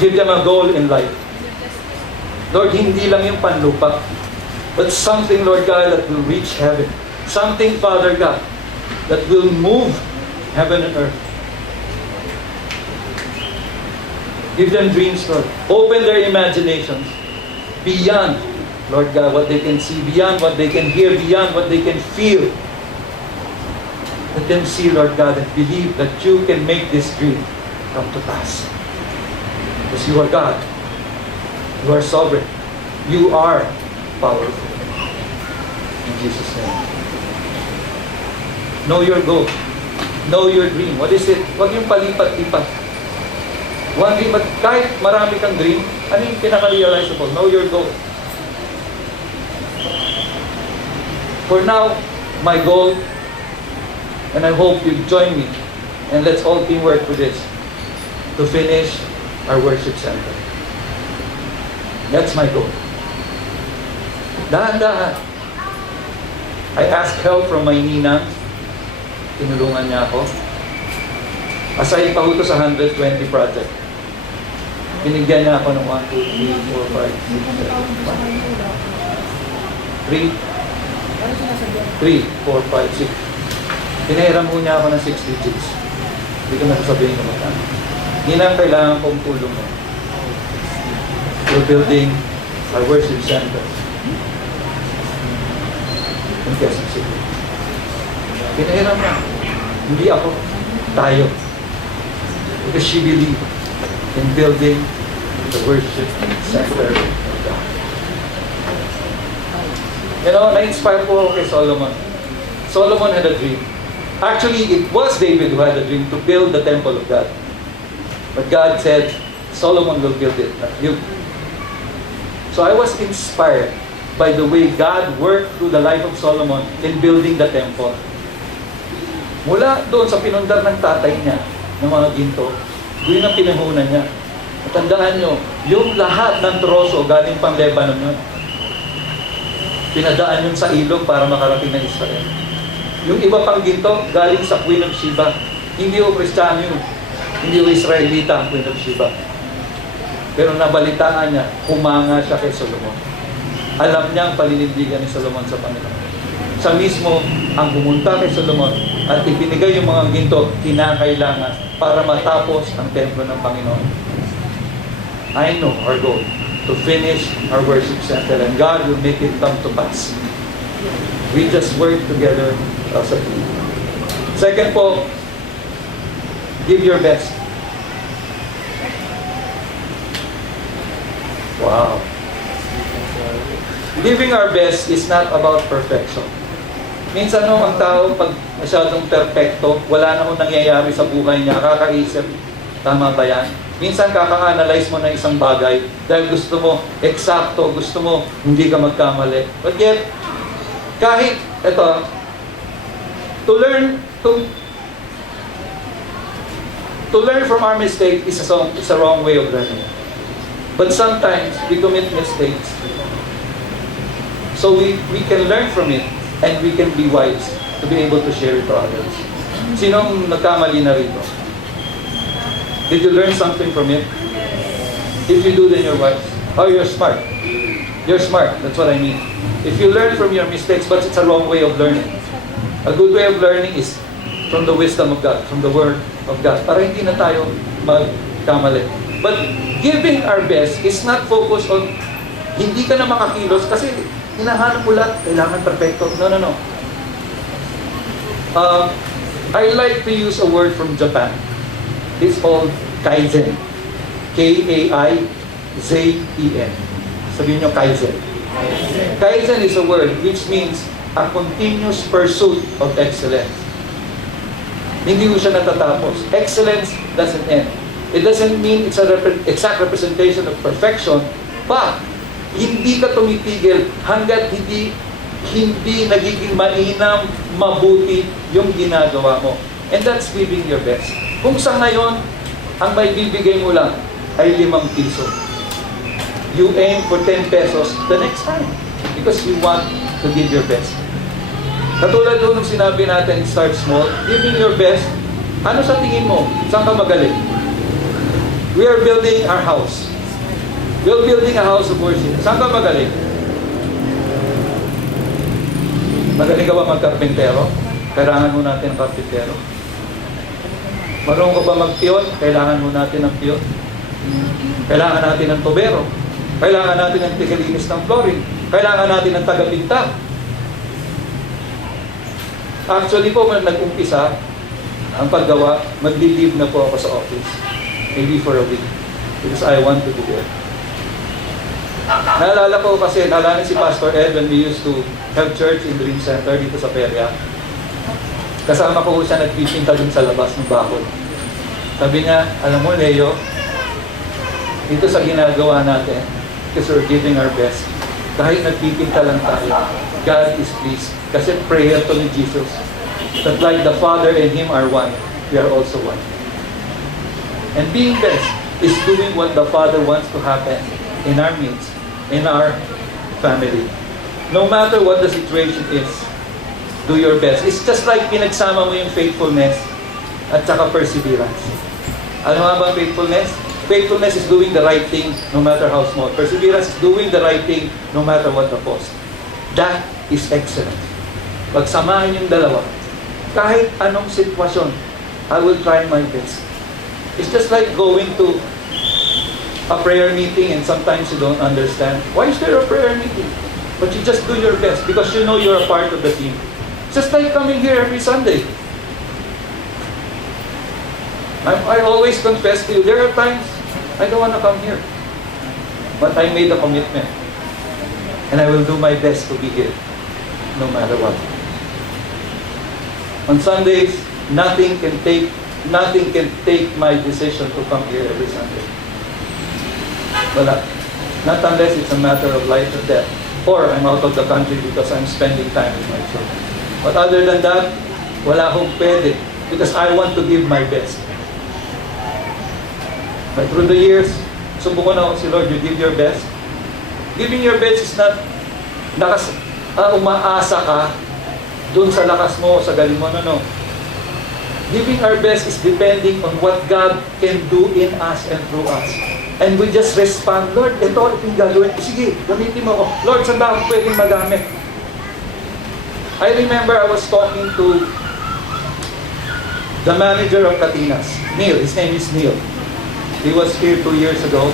Give them a goal in life. Lord, hindi lang yung panlupa, but something, Lord God, that will reach heaven. Something, Father God, that will move heaven and earth. Give them dreams, Lord. Open their imaginations beyond Lord God, what they can see beyond, what they can hear beyond, what they can feel. Let them see, Lord God, and believe that you can make this dream come to pass. Because you are God. You are sovereign. You are powerful. In Jesus' name. Know your goal. Know your dream. What is it? Huwag yung palipat-lipat. One dream, but kahit marami kang dream, ano yung pinaka-realizable? Know your goal. For now, my goal, and I hope you join me, and let's all teamwork for this, to finish our worship center. That's my goal. Dahan-dahan. I asked help from my ninang. Tinulungan niya ako. Aside pa ho to sa 120 project. Binigyan niya ako ng 1, 2, 3, 4, 5, 6, 7, 1. 3, 4, 5, 6. Pinahiram ho niya ako ng 6 digits. Hindi ko nasasabihin kung magkano. Yun ang kailangan kong tulong mo. We're building our worship center in Quezon City. Pinahiram niya. Hindi ako. Tayo. Because she believed in building the worship center of God. You know, na-inspire po ako kay Solomon. Solomon had a dream. Actually, it was David who had a dream to build the temple of God. But God said, Solomon will build it, not you. So I was inspired by the way God worked through the life of Solomon in building the temple. Mula doon sa pinundar ng tatay niya, ng mga ginto, yun ang pinahunan niya. At tandaan nyo, yung lahat ng troso galing pang Lebanon yun. Pinadaan yun sa ilog para makarating ng Israel. Yung iba pang ginto, galing sa Queen of Sheba. Hindi o Kristiyano yun. Hindi o Israelita ang Queen of Sheba. Pero nabalitaan niya, humanga siya kay Solomon. Alam niya ang paninindigan ni Solomon sa Panginoon. Siya mismo ang pumunta kay Solomon at ibinigay yung mga ginto kinakailangan para matapos ang templo ng Panginoon. I know our goal, to finish our worship center, and God will make it come to pass. We just work together as a team. Second po, give your best. Wow. Giving our best is not about perfection. Minsan no, ang tao pag masyadong perfecto, wala na kung nangyayari sa buhay niya, kakaisip, tama ba yan? Minsan kaka-analyze mo na isang bagay dahil gusto mo eksakto, gusto mo hindi ka magkamali. But yet, kahit ito, to learn from our mistake is a wrong way of learning. But sometimes we commit mistakes. So we can learn from it and we can be wise to be able to share it to others. Sinong nagkamali na rito? Did you learn something from it? If you do, then you're wise. Oh, you're smart. You're smart. That's what I mean. If you learn from your mistakes, but it's a wrong way of learning. A good way of learning is from the wisdom of God, from the Word of God. Para hindi na tayo magkamali. But giving our best is not focused on hindi ka na makakilos kasi hinahanap mo lahat, kailangan perfecto. No. I like to use a word from Japan. It's called Kaizen. K-A-I-Z-E-N. Sabihin nyo Kaizen. Kaizen is a word which means a continuous pursuit of excellence. Hindi mo siya natatapos. Excellence doesn't end. It doesn't mean it's an exact representation of perfection, but hindi ka tumitigil hanggat hindi nagiging mainam, mabuti yung ginagawa mo. And that's giving your best. Kung sa ngayon, ang may bibigay mo lang ay 5 piso. You aim for 10 pesos the next time because you want to give your best. Katulad doon nung sinabi natin, start small, giving your best. Ano sa tingin mo? Saan ka magaling? We are building our house. We're building a house of worship. Saan ka magaling? Magaling ka ba magkarpintero? Kailangan mo natin ng karpintero. Marunong ka ba magpiyon? Kailangan mo natin ng piyon. Kailangan natin ng tubero. Kailangan natin ng tigalinis ng flooring. Kailangan natin ng tagapinta. Actually po, nag-umpisa ang paggawa, magli-leave na po ako sa office. Maybe for a week. Because I want to be there. Naalala ko kasi, naalala si Pastor Ed when we used to have church in Dream Center dito sa Peria. Kasama ko siya nagpipinta dun sa labas ng bakod. Sabi niya, alam mo Leo, dito sa ginagawa natin, because we're giving our best, kahit nagpipinta lang tayo, God is pleased. Kasi prayer to ni Jesus, that like the Father and Him are one, we are also one. And being best is doing what the Father wants to happen in our midst, in our family. No matter what the situation is, do your best. It's just like pinagsama mo yung faithfulness at saka perseverance. Ano nga ba faithfulness? Faithfulness is doing the right thing no matter how small. Perseverance is doing the right thing no matter what the cost. That is excellent. Pagsamahan yung dalawa, kahit anong sitwasyon, I will try my best. It's just like going to a prayer meeting and sometimes you don't understand. Why is there a prayer meeting? But you just do your best because you know you're a part of the team. Just like coming here every Sunday. I always confess to you, there are times I don't want to come here. But I made a commitment. And I will do my best to be here, no matter what. On Sundays, nothing can take my decision to come here every Sunday. Wala. Not unless it's a matter of life or death. Or I'm out of the country because I'm spending time with my children. But other than that, wala akong pwede. Because I want to give my best. But through the years, subukan ako si Lord, you give your best. Giving your best is not umaasa ka dun sa lakas mo, sa galing mo. No. Giving our best is depending on what God can do in us and through us. And we just respond, Lord, ito yung gagawin. Sige, gamitin mo ako. Lord, saan ba ako pwedeng magamit? I remember I was talking to the manager of Katinas, Neil. His name is Neil. He was here 2 years ago.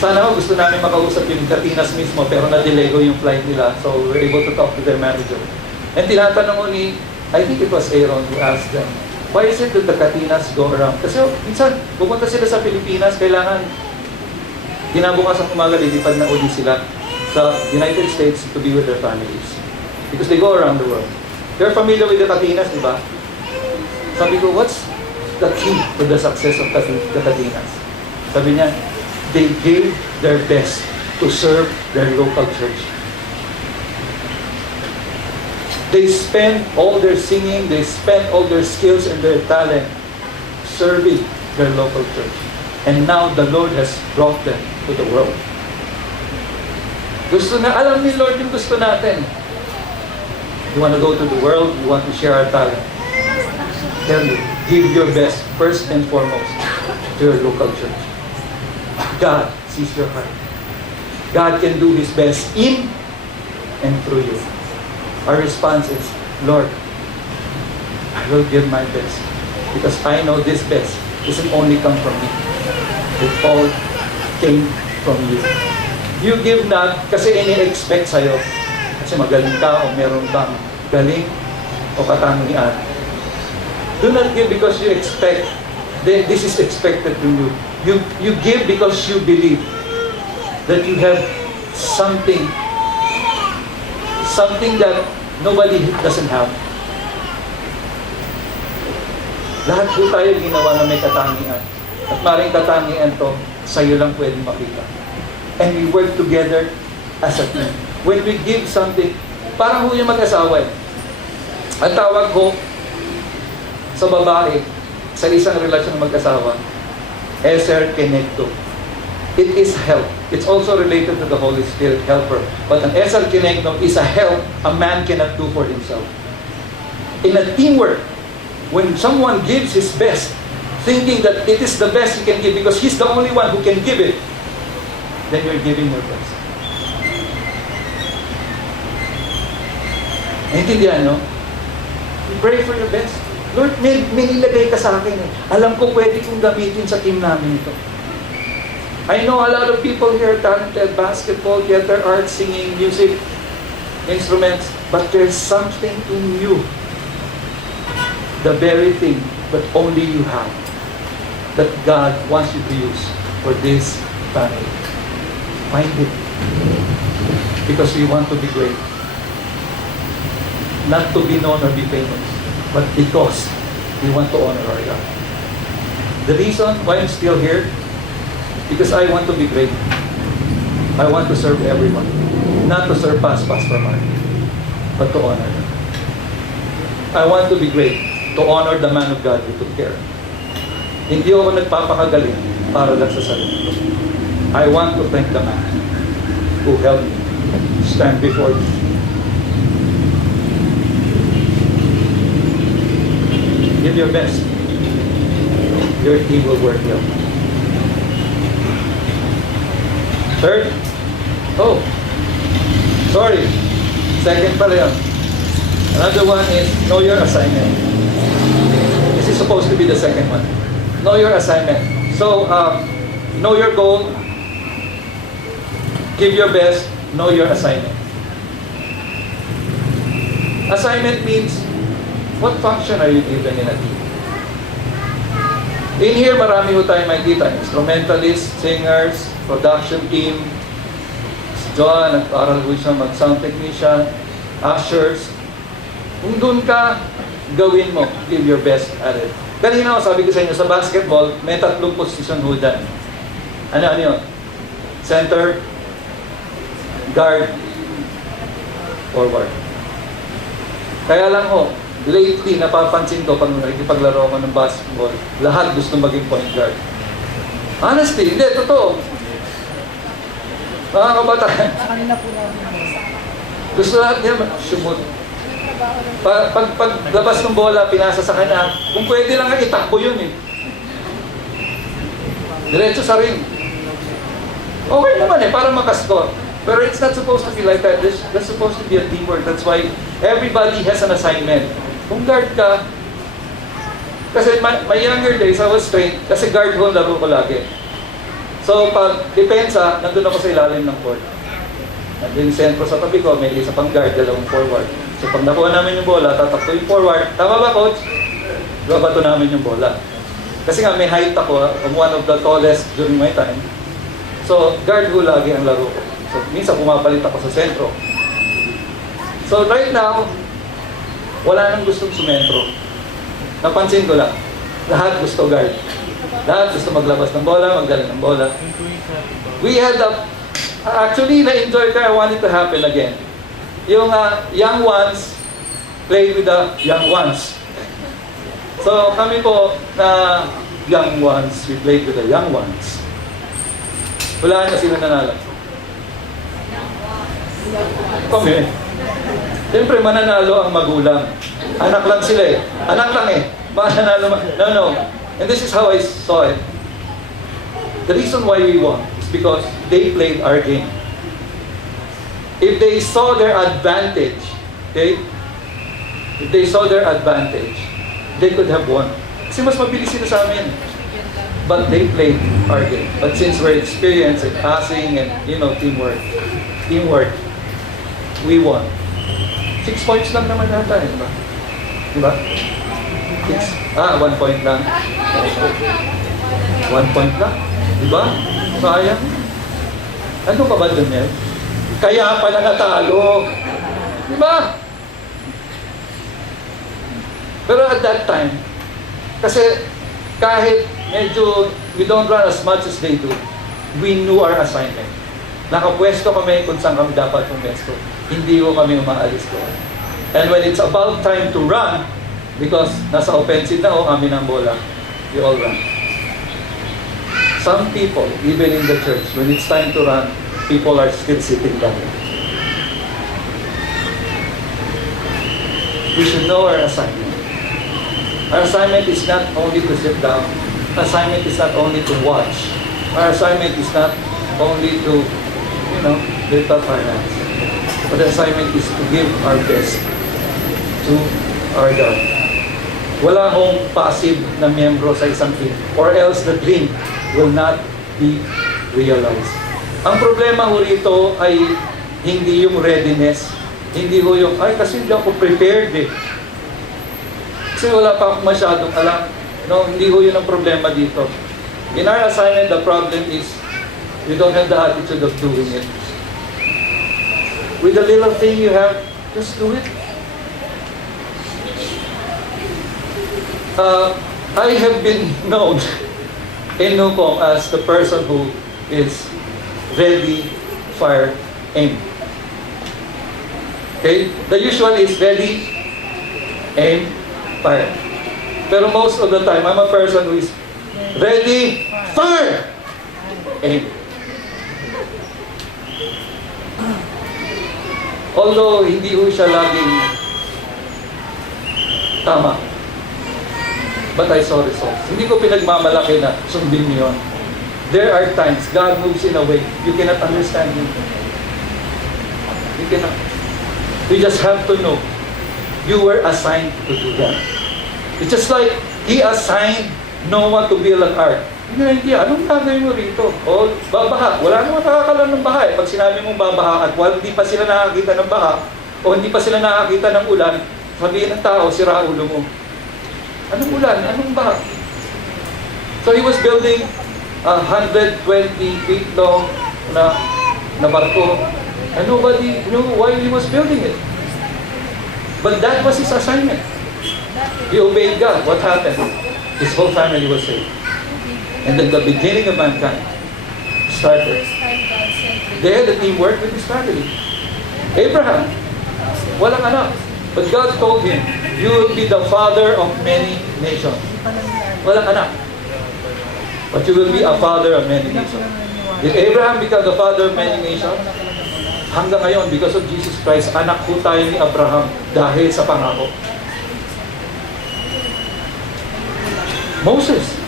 Sana gusto namin makausap yung Katinas mismo, pero na-delay ko yung flight nila. So we were able to talk to their manager. And tinatanong ko ni, I think it was Aaron who asked them, why is it that the Katinas go around? Kasi minsan, pupunta sila sa Pilipinas, kailangan kinabukasan umaga, lilipad na uli sila sa United States to be with their families. Because they go around the world. They're familiar with the Katinas, di ba? Sabi ko, what's the key to the success of the Katinas? Sabi niya, they gave their best to serve their local church. They spent all their singing, they spent all their skills and their talent serving their local church. And now the Lord has brought them to the world. Alam ni Lord yung gusto natin. You want to go to the world, you want to share our talent. Tell you, give your best first and foremost to your local church. God sees your heart. God can do His best in and through you. Our response is, Lord, I will give my best because I know this best doesn't only come from me. It all came from you. You give not kasi ini-expect sa'yo. Kasi magaling ka o meron kang galing o katangian. Do not give because you expect. This is expected from you. You give because you believe that you have something that nobody doesn't have. Lahat po tayo ginawa na may katangian. At maring katangian to, sa'yo lang pwedeng makita. And we work together as a team. When we give something, parang ho yung mag-asawa eh. Ang tawag ko sa babae, sa isang relasyon ng mag-asawa, Eser Kenegdo. It is help. It's also related to the Holy Spirit, helper. But an Eser Kenegdo is a help a man cannot do for himself. In a teamwork, when someone gives his best, thinking that it is the best he can give because he's the only one who can give it, then you're giving your best. Naintindihan, no? You pray for your best. Lord, may nilagay ka sa akin eh. Alam ko pwede kong gamitin sa team namin ito. I know a lot of people here talented, basketball, theater, art, singing, music, instruments, but there's something in you, the very thing that only you have, that God wants you to use for this family. Find it. Because we want to be great. Not to be known or be famous, but because we want to honor our God. The reason why I'm still here, because I want to be great. I want to serve everyone. Not to surpass Pastor Mark, but to honor him. I want to be great, to honor the man of God who took care. Hindi ako nagpapakagaling para lang sa sarili ko. I want to thank the man who helped me stand before you. Give your best. Your team will work well. Third? Oh, sorry. Second pala yun. Another one is know your assignment. This is supposed to be the second one. Know your assignment. So, know your goal. Give your best. Know your assignment. Assignment means, what function are you given in a team? In here, marami ho tayo makikita. Instrumentalists, singers, production team. Si John, nag-aral ho siya mag-sound technician, ushers. Kung doon ka, gawin mo. Give your best at it. Kanina sabi ko sa inyo, sa basketball, may 3 posisyon ho dyan. Ano yun? Center, guard, forward. Kaya lang ho, lately, napapansin ko pag nakikipaglaro ako ng basketball, lahat gusto maging point guard. Honestly, hindi, totoo. Mga kabataan, Kanina po namin. gusto lahat niya sumut. Paglabas ng bola, pinasa sa kanya, kung pwede lang nga itakbo yun eh. Diretso sa ring. Okay naman eh, para makascore. Pero it's not supposed to be like that. That's supposed to be a teamwork. That's why everybody has an assignment. Kung guard ka, kasi my younger days, I was trained, kasi guard ho, laro ko lagi. So, pag depensa, nandun ako sa ilalim ng court. Nandun yung sentro sa tabi ko, may isa pang guard, 2 forward. So, pag nakuha namin yung bola, tatakto yung forward. Tama ba, coach? Babato namin yung bola. Kasi nga, may height ako, I'm one of the tallest during my time. So, guard ho lagi ang laro ko. So, minsan pumapalit ako sa sentro. So, right now, wala nang gustong sumentro. Napansin ko lang, lahat gusto guard. Lahat gusto maglabas ng bola, magdala ng bola. We had actually, na-enjoy ko, I want it to happen again. Yung young ones played with the young ones. So, kami po na young ones, we played with the young ones. Wala na sila nanalo. Kami. Siyempre, mananalo ang magulang. Anak lang sila eh. Anak lang eh. Mananalo. No. And this is how I saw it. The reason why we won is because they played our game. If they saw their advantage, okay? If they saw their advantage, they could have won. Kasi mas mabilis sila sa amin. But they played our game. But since we're experienced in passing and, teamwork, we won. 6 points lang naman yata, di ba? Di ba? 1 point lang. 1 point lang. Di ba? Sayang. Ano pa ba dun yan? Kaya pala natalo. Di ba? Pero at that time, kasi kahit medyo we don't run as much as they do, we knew our assignment. Nakapwesto kami kung saan kami dapat pumesto. Hindi ko kami umaalis ko. And when it's about time to run, because nasa offensive na kami ng bola, we all run. Some people, even in the church, when it's time to run, people are still sitting down. We should know our assignment. Our assignment is not only to sit down. Our assignment is not only to watch. Our assignment is not only to, lift up our hands. But the assignment is to give our best to our God. Wala hong passive na miyembro sa isang team, or else the dream will not be realize. Ang problema ho rito ay hindi yung readiness, hindi ho yung, ay kasi hindi ako prepared eh. Kasi wala pa akong masyadong alam. No, hindi ho yun ang problema dito. In our assignment, the problem is you don't have the attitude of doing it. With the little thing you have, just do it. I have been known in Nupong as the person who is ready, fire, aim. Okay? The usual is ready, aim, fire. Pero most of the time, I'm a person who is ready, fire, aim. Although hindi ko siya laging tama. But I saw results. Hindi ko pinagmamalaki na sundin niyo yun. There are times God moves in a way you cannot understand Him. You cannot. You just have to know you were assigned to do that. It's just like He assigned Noah to build an ark. Hindi, anong gagawin mo rito? O, babaha. Wala naman nakakalam ng baha. Pag sinabi mong babaha at hindi pa sila nakakita ng baha o hindi pa sila nakakita ng ulan, sabihin ng tao, sira ulo mo. Anong ulan? Anong baha? So he was building a 120 feet long na barko. And nobody knew why he was building it. But that was his assignment. He obeyed God. What happened? His whole family was saved. And then the beginning of mankind started. They had a teamwork with his family. Abraham, walang anak. But God told him, you will be the father of many nations. Walang anak. But you will be a father of many nations. Did Abraham become the father of many nations? Hanggang ngayon, because of Jesus Christ, anak po tayo ni Abraham dahil sa pangako. Moses,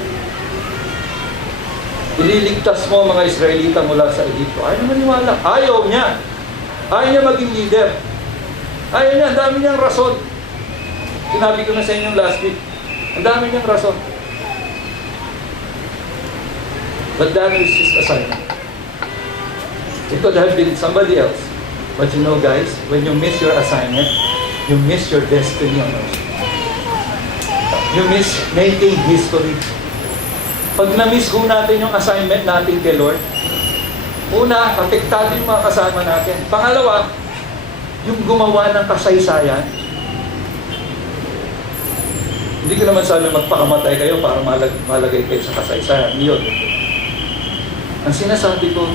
ililigtas mo mga Israelita mula sa Egypto. Ayaw na maniwala. Ayaw niya. Ayaw niya maging leader. Ayaw niya. Ang dami niyang rason. Sinabi ko na sa inyo last week. Ang dami niyang rason. But that is his assignment. It could have been somebody else. But you know guys, when you miss your assignment, you miss your destiny on earth. You miss making history. Pag na-miss ho natin yung assignment natin kay Lord, una, apektado yung mga kasama natin. Pangalawa, yung gumawa ng kasaysayan. Hindi ko naman sabi magpakamatay kayo para malagay kayo sa kasaysayan. Yun. Ang sinasabi ko,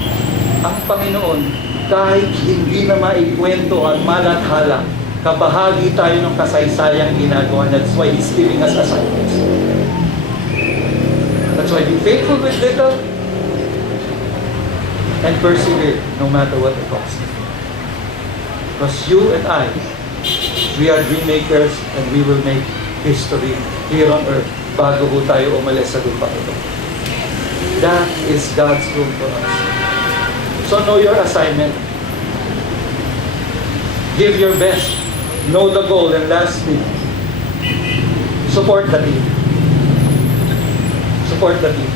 ang Panginoon, kahit hindi na maikwento at malathala, kabahagi tayo ng kasaysayang ginagawa. That's why He's giving us assignments. That's why be faithful with little and persevere no matter what the cost. Because you and I, we are dream makers and we will make history here on earth bago po tayo umalis sa lupa ito. That is God's will for us. So know your assignment. Give your best. Know the goal. And lastly, support the team. Support the team.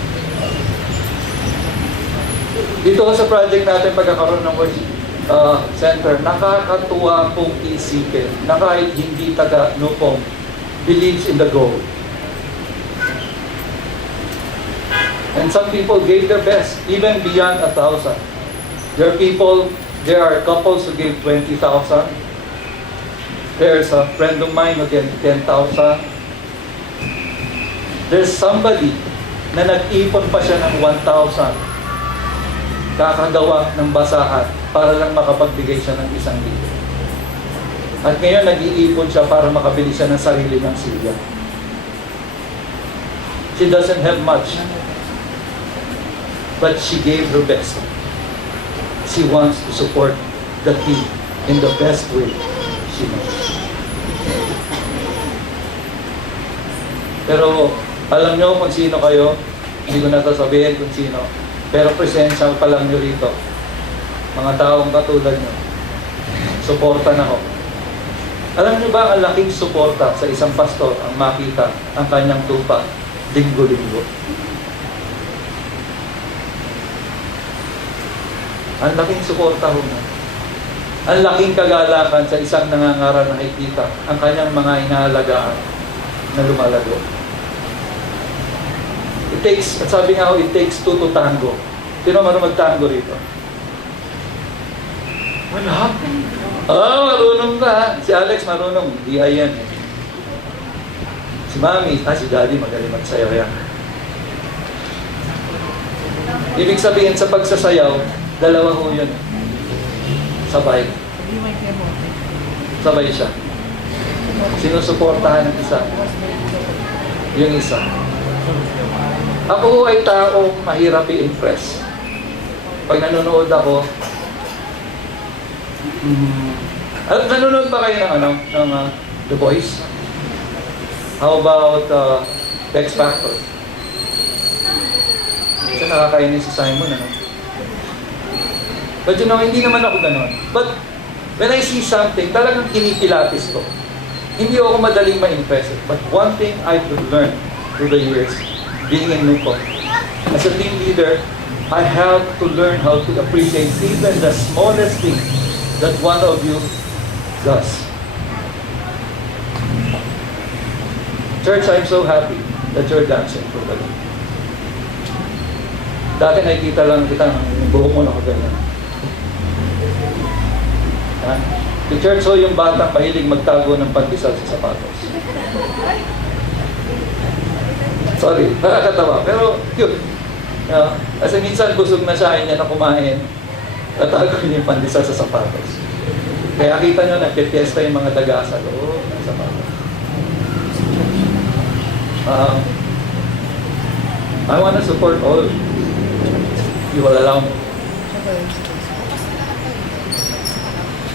Dito sa project natin, pagkakaroon ng worship center, nakakatuwa pong isipin na kahit hindi taga Nupong, believes in the goal. And some people gave their best, even beyond 1,000. There are couples who gave 20,000. There's a friend of mine who gave 10,000. There's somebody na nag-ipon pa siya ng 1,000 kakagawa ng basahan para lang makapagbigay siya ng 1,000. At ngayon nag-iipon siya para makabili siya ng sarili ng silya. She doesn't have much, but she gave her best. She wants to support the team in the best way she knows. Pero alam nyo kung sino kayo, hindi ko na sasabihin kung sino. Pero presensya pa lang nyo rito. Mga taong katulad nyo. Suporta na ho. Alam nyo ba ang laking suporta sa isang pastor ang makita ang kanyang tupa linggo-linggo? Ang laking suporta ho na. Ang laking kagalakan sa isang nangangaral na nakikita ang kanyang mga inaalagaan na lumalago. It takes, at sabi nga ho, it takes two to tango. Sino marunong magtango rito? Wala. Marunong ka. Si Alex marunong. Hindi ayan eh. Si Mami, si Daddy magaling magsayaw yan. Ibig sabihin sa pagsasayaw, dalawa ho yun. Sabay. Hindi may kemote. Sabay siya. Sinusuportahan ng isa. Yung isa. Ako ho ay taong mahirap i-impress. Pag nanonood ako, nanonood ba kayo ng The Voice? How about X Factor? Kasi nakakainis si Simon, ano? But you know, hindi naman ako ganon. But when I see something, talagang kinikilatis ko. Hindi ako madaling ma-impress. But one thing I could learn through the years, being in Nuco, as a team leader, I have to learn how to appreciate even the smallest thing that one of you does. Church, I'm so happy that you're dancing for the Lord. Dati nakikita lang kita, buhok mo na ako ganyan. Ha? The church, so yung batang mahilig magtago ng pandesal sa sapatos. Sorry, nakakatawa. Pero cute. Kasi minsan busog na siya, niya na kumain. Tatago niya yung pandesal sa sapatos. Kaya kita nyo, nagpipiesta yung mga daga sa loob ng sapatos. I want to support all. You will allow me.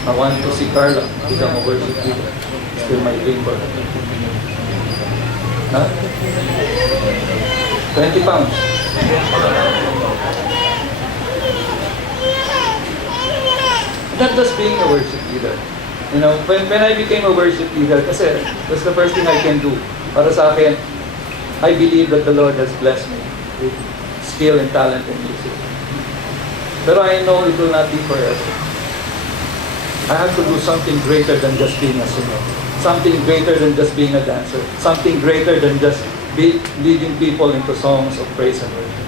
I want to see Carla become a worship leader. Still my dream for her. Huh? 20 pounds. Not just being a worship leader. You know, when I became a worship leader, kasi that's the first thing I can do. Para sa akin, I believe that the Lord has blessed me with skill and talent in music. Pero I know it will not be forever. I have to do something greater than just being a singer. Something greater than just being a dancer. Something greater than just leading people into songs of praise and worship.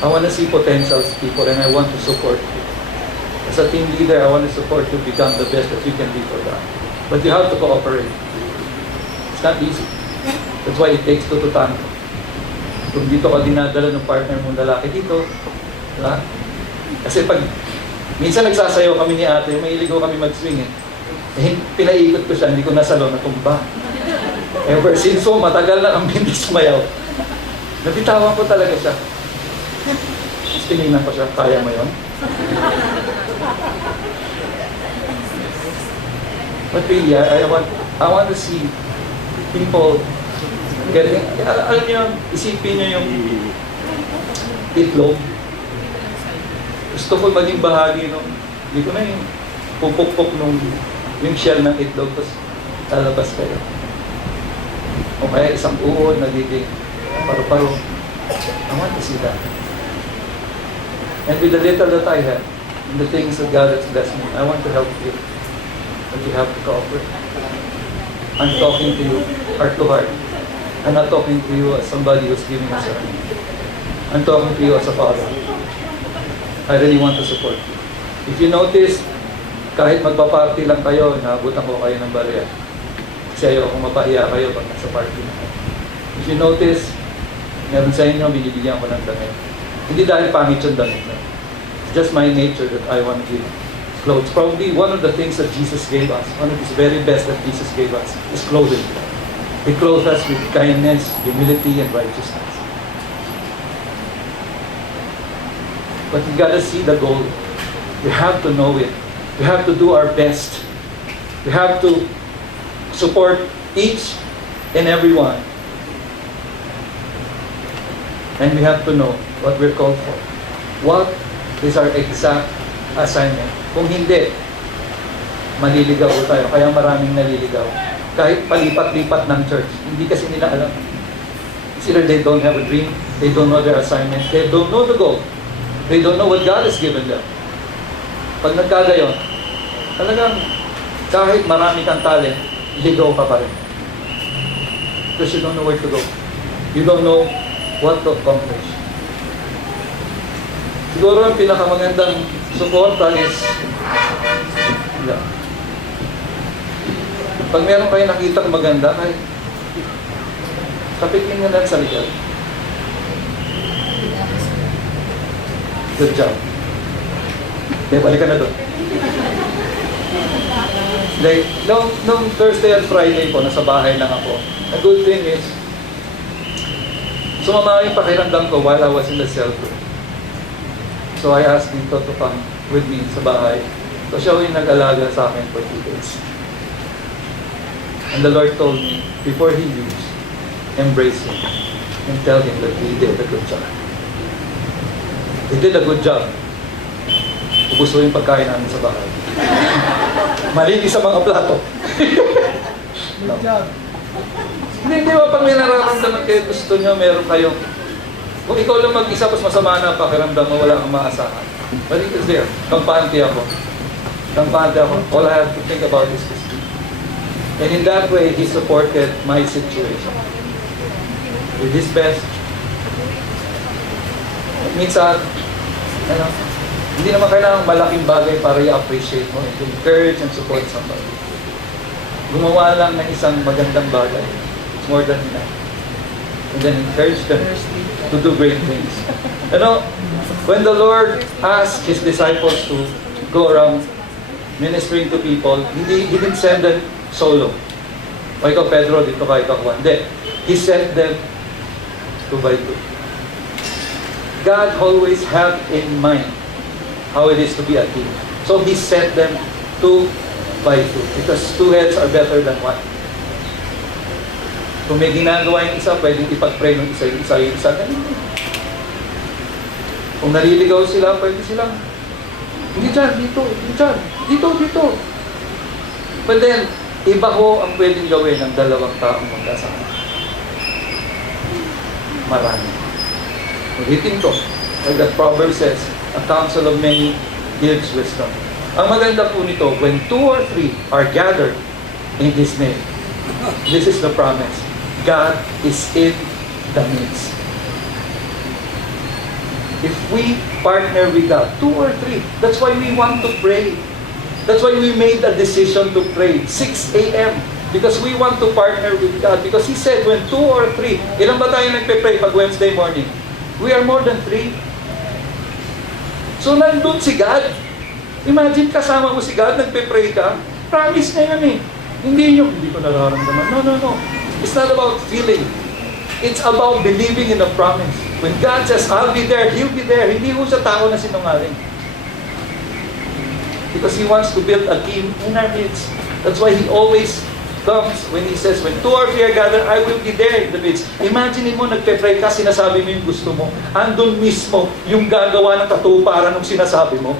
I want to see potentials people and I want to support you. As a team leader, I want to support you become the best that you can be for God. But you have to cooperate. It's not easy. That's why it takes two to tango. Kung dito ka dinadala ng partner mong lalaki dito, diba? Kasi pag minsan nagsasayaw kami ni ate, may iligaw kami mag-swing eh. Pinaikot ko siya, hindi ko nasalo, natumba. Ever since so, matagal na ang hindi sumayaw. Nabitawan ko talaga siya. Tapos tinignan ko siya, kaya mo yun? But really, I want to see people getting, alam niyo, isipin niyo yung itlog. Gusto ko maging bahagi nung, hindi ko na yung pupukpok nung yung shell ng itlog, tapos lalabas kayo. O kaya isang uod, nagiging paru-paro. I want to see that. And with the little that I have, and the things that God has blessed me, I want to help you. But you have to cooperate. I'm talking to you heart to heart. I'm not talking to you as somebody who's giving us a I'm talking to you as a father. I really want to support you. If you notice, kahit magpa-party lang kayo, naabutan ko kayo ng barya. Kasi ayaw kung mapahiya kayo pag nasa party na kayo. If you notice, meron sa inyo, binibigyan ko ng damit. Hindi dahil pangit yung damit na. It's just my nature that I want to give clothes. Probably one of the things that Jesus gave us, one of his very best that Jesus gave us, is clothing. He clothed us with kindness, humility, and righteousness. But you gotta see the goal. We have to know it. We have to do our best. We have to support each and every one. And we have to know what we're called for. What is our exact assignment? Kung hindi, maliligaw tayo. Kaya maraming naliligaw. Kahit palipat-lipat ng church, hindi kasi nila alam. It's either they don't have a dream, they don't know their assignment, they don't know the goal. They don't know what God has given them. Pag nagkagayon, talagang kahit marami kang talent, ligaw ka pa rin. Because you don't know where to go. You don't know what to accomplish. Siguro ang pinakamagandang suporta is yeah. Pag meron kayo nakita maganda, kahit kapitin nga lang sa likod. Good job. Okay, balikan na doon. Like, nung Thursday and Friday po, nasa bahay lang ako. A good thing is, sumama yung pakiramdam ko while I was in the cell group. So I asked Dito to come with me sa bahay. So siya yung nag-alaga sa akin for 2 days. And the Lord told me, before He leaves, embrace Him and tell Him that He did a good job. He did a good job. Ubuso yung pagkain namin sa bahay. Maligi sa mga plato. Good job. Hindi ba pag may nararamdaman kayo, gusto nyo, meron kayong, kung ikaw lang mag-isa, pas masama na pakiramdam mo, wala kang maasahan. But it is there. Kampante ako. Kampante ako. All I have to think about is this. And in that way, He supported my situation. With His best. Minsan, ano, hindi naman kailangan malaking bagay para i-appreciate mo. To encourage and support somebody. Gumawa lang ng isang magandang bagay. It's more than enough. And then encourage them to do great things. You know, when the Lord asked His disciples to go around ministering to people, He didn't send them solo. O ikaw Pedro, dito ka, ikaw Juan. Hindi. He sent them 2 by 2. God always had in mind how it is to be a team. So He sent them 2 by 2. Because 2 heads are better than 1. Kung may ginagawa yung isa, pwedeng ipag-pray ng isa, yung isa. Kung naliligaw sila, pwede silang, hindi dyan, dito, hindi dyan, dito. But then, iba ho ang pwedeng gawin ng 2 taong magkasama. Marami. Ulitin ko, like that proverb says, a counsel of many gives wisdom. Ang maganda po nito, when 2 or 3 are gathered in His name, this is the promise. God is in the midst. If we partner with God, 2 or 3, that's why we want to pray. That's why we made a decision to pray 6 a.m. Because we want to partner with God. Because He said, when 2 or 3, ilan ba tayo nagpe-pray pag Wednesday morning? We are more than 3. So nandun si God. Imagine kasama mo si God, nagpe-pray ka. Promise niya yan eh. Hindi ko nararamdaman. No. It's not about feeling. It's about believing in the promise. When God says, I'll be there, He'll be there. Hindi ko siya tao na sinungaling. Because He wants to build a team in our midst. That's why He always comes when He says, when 2 or 3 are gathered, I will be there in the midst. Imagine mo, nagpe-pray ka, sinasabi mo yung gusto mo. Andun mismo yung gagawa ng katuparan ng sinasabi mo.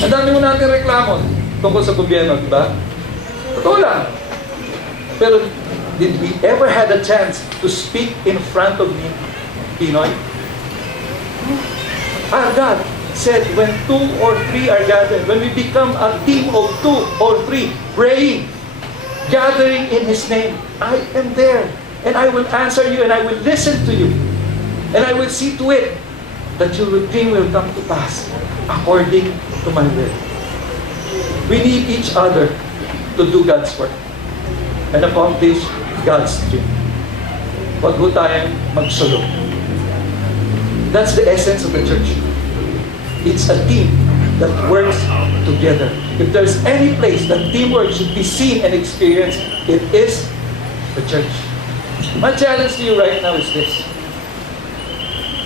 Ang dami mo natin reklamo tungkol sa gobyerno, di ba? Totoo lang. Pero, did we ever had a chance to speak in front of me, Pinoy? Our God said, when 2 or 3 are gathered, when we become a team of 2 or 3, praying, gathering in His name, I am there. And I will answer you and I will listen to you. And I will see to it that your dream will come to pass according to my will. We need each other to do God's work and accomplish God's dream. Huwag ho tayong magsulong. That's the essence of the church. It's a team that works together. If there's any place that teamwork should be seen and experienced, it is the church. My challenge to you right now is this.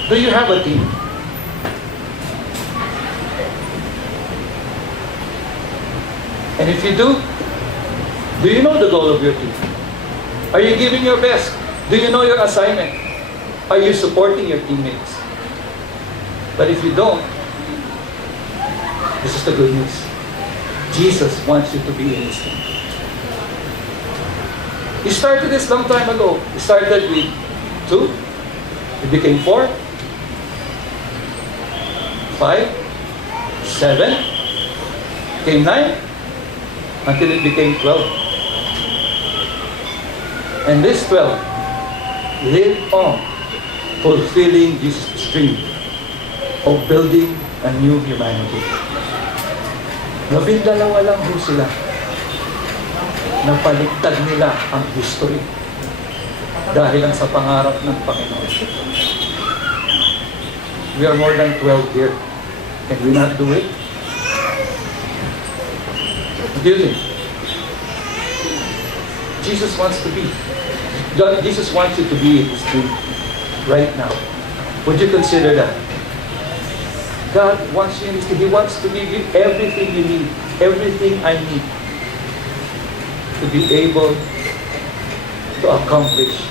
Do you have a team? And if you do you know the goal of your team? Are you giving your best? Do you know your assignment? Are you supporting your teammates? But if you don't, this is the good news. Jesus wants you to be in His team. He started this long time ago. He started with 2. It became 4. 5, 7, came 9, until it became 12. And this 12 lived on, fulfilling Jesus' dream of building a new humanity. 12 lang ho sila. Napaligtad nila ang history dahil lang sa pangarap ng Panginoon. We are more than 12 here. Can we not do it? What do you think? Jesus wants you to be in His dream right now. Would you consider that? God wants you in His dream. He wants to give you everything you need, everything I need to be able to accomplish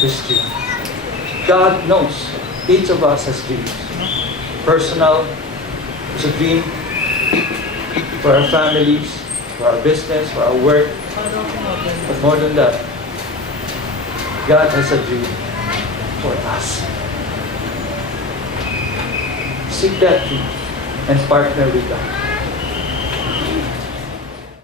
this dream. God knows each of us has dreams. Personal, it's a dream for our families, for our business, for our work. But more than that, God has a dream for us. Seek that dream and partner with God.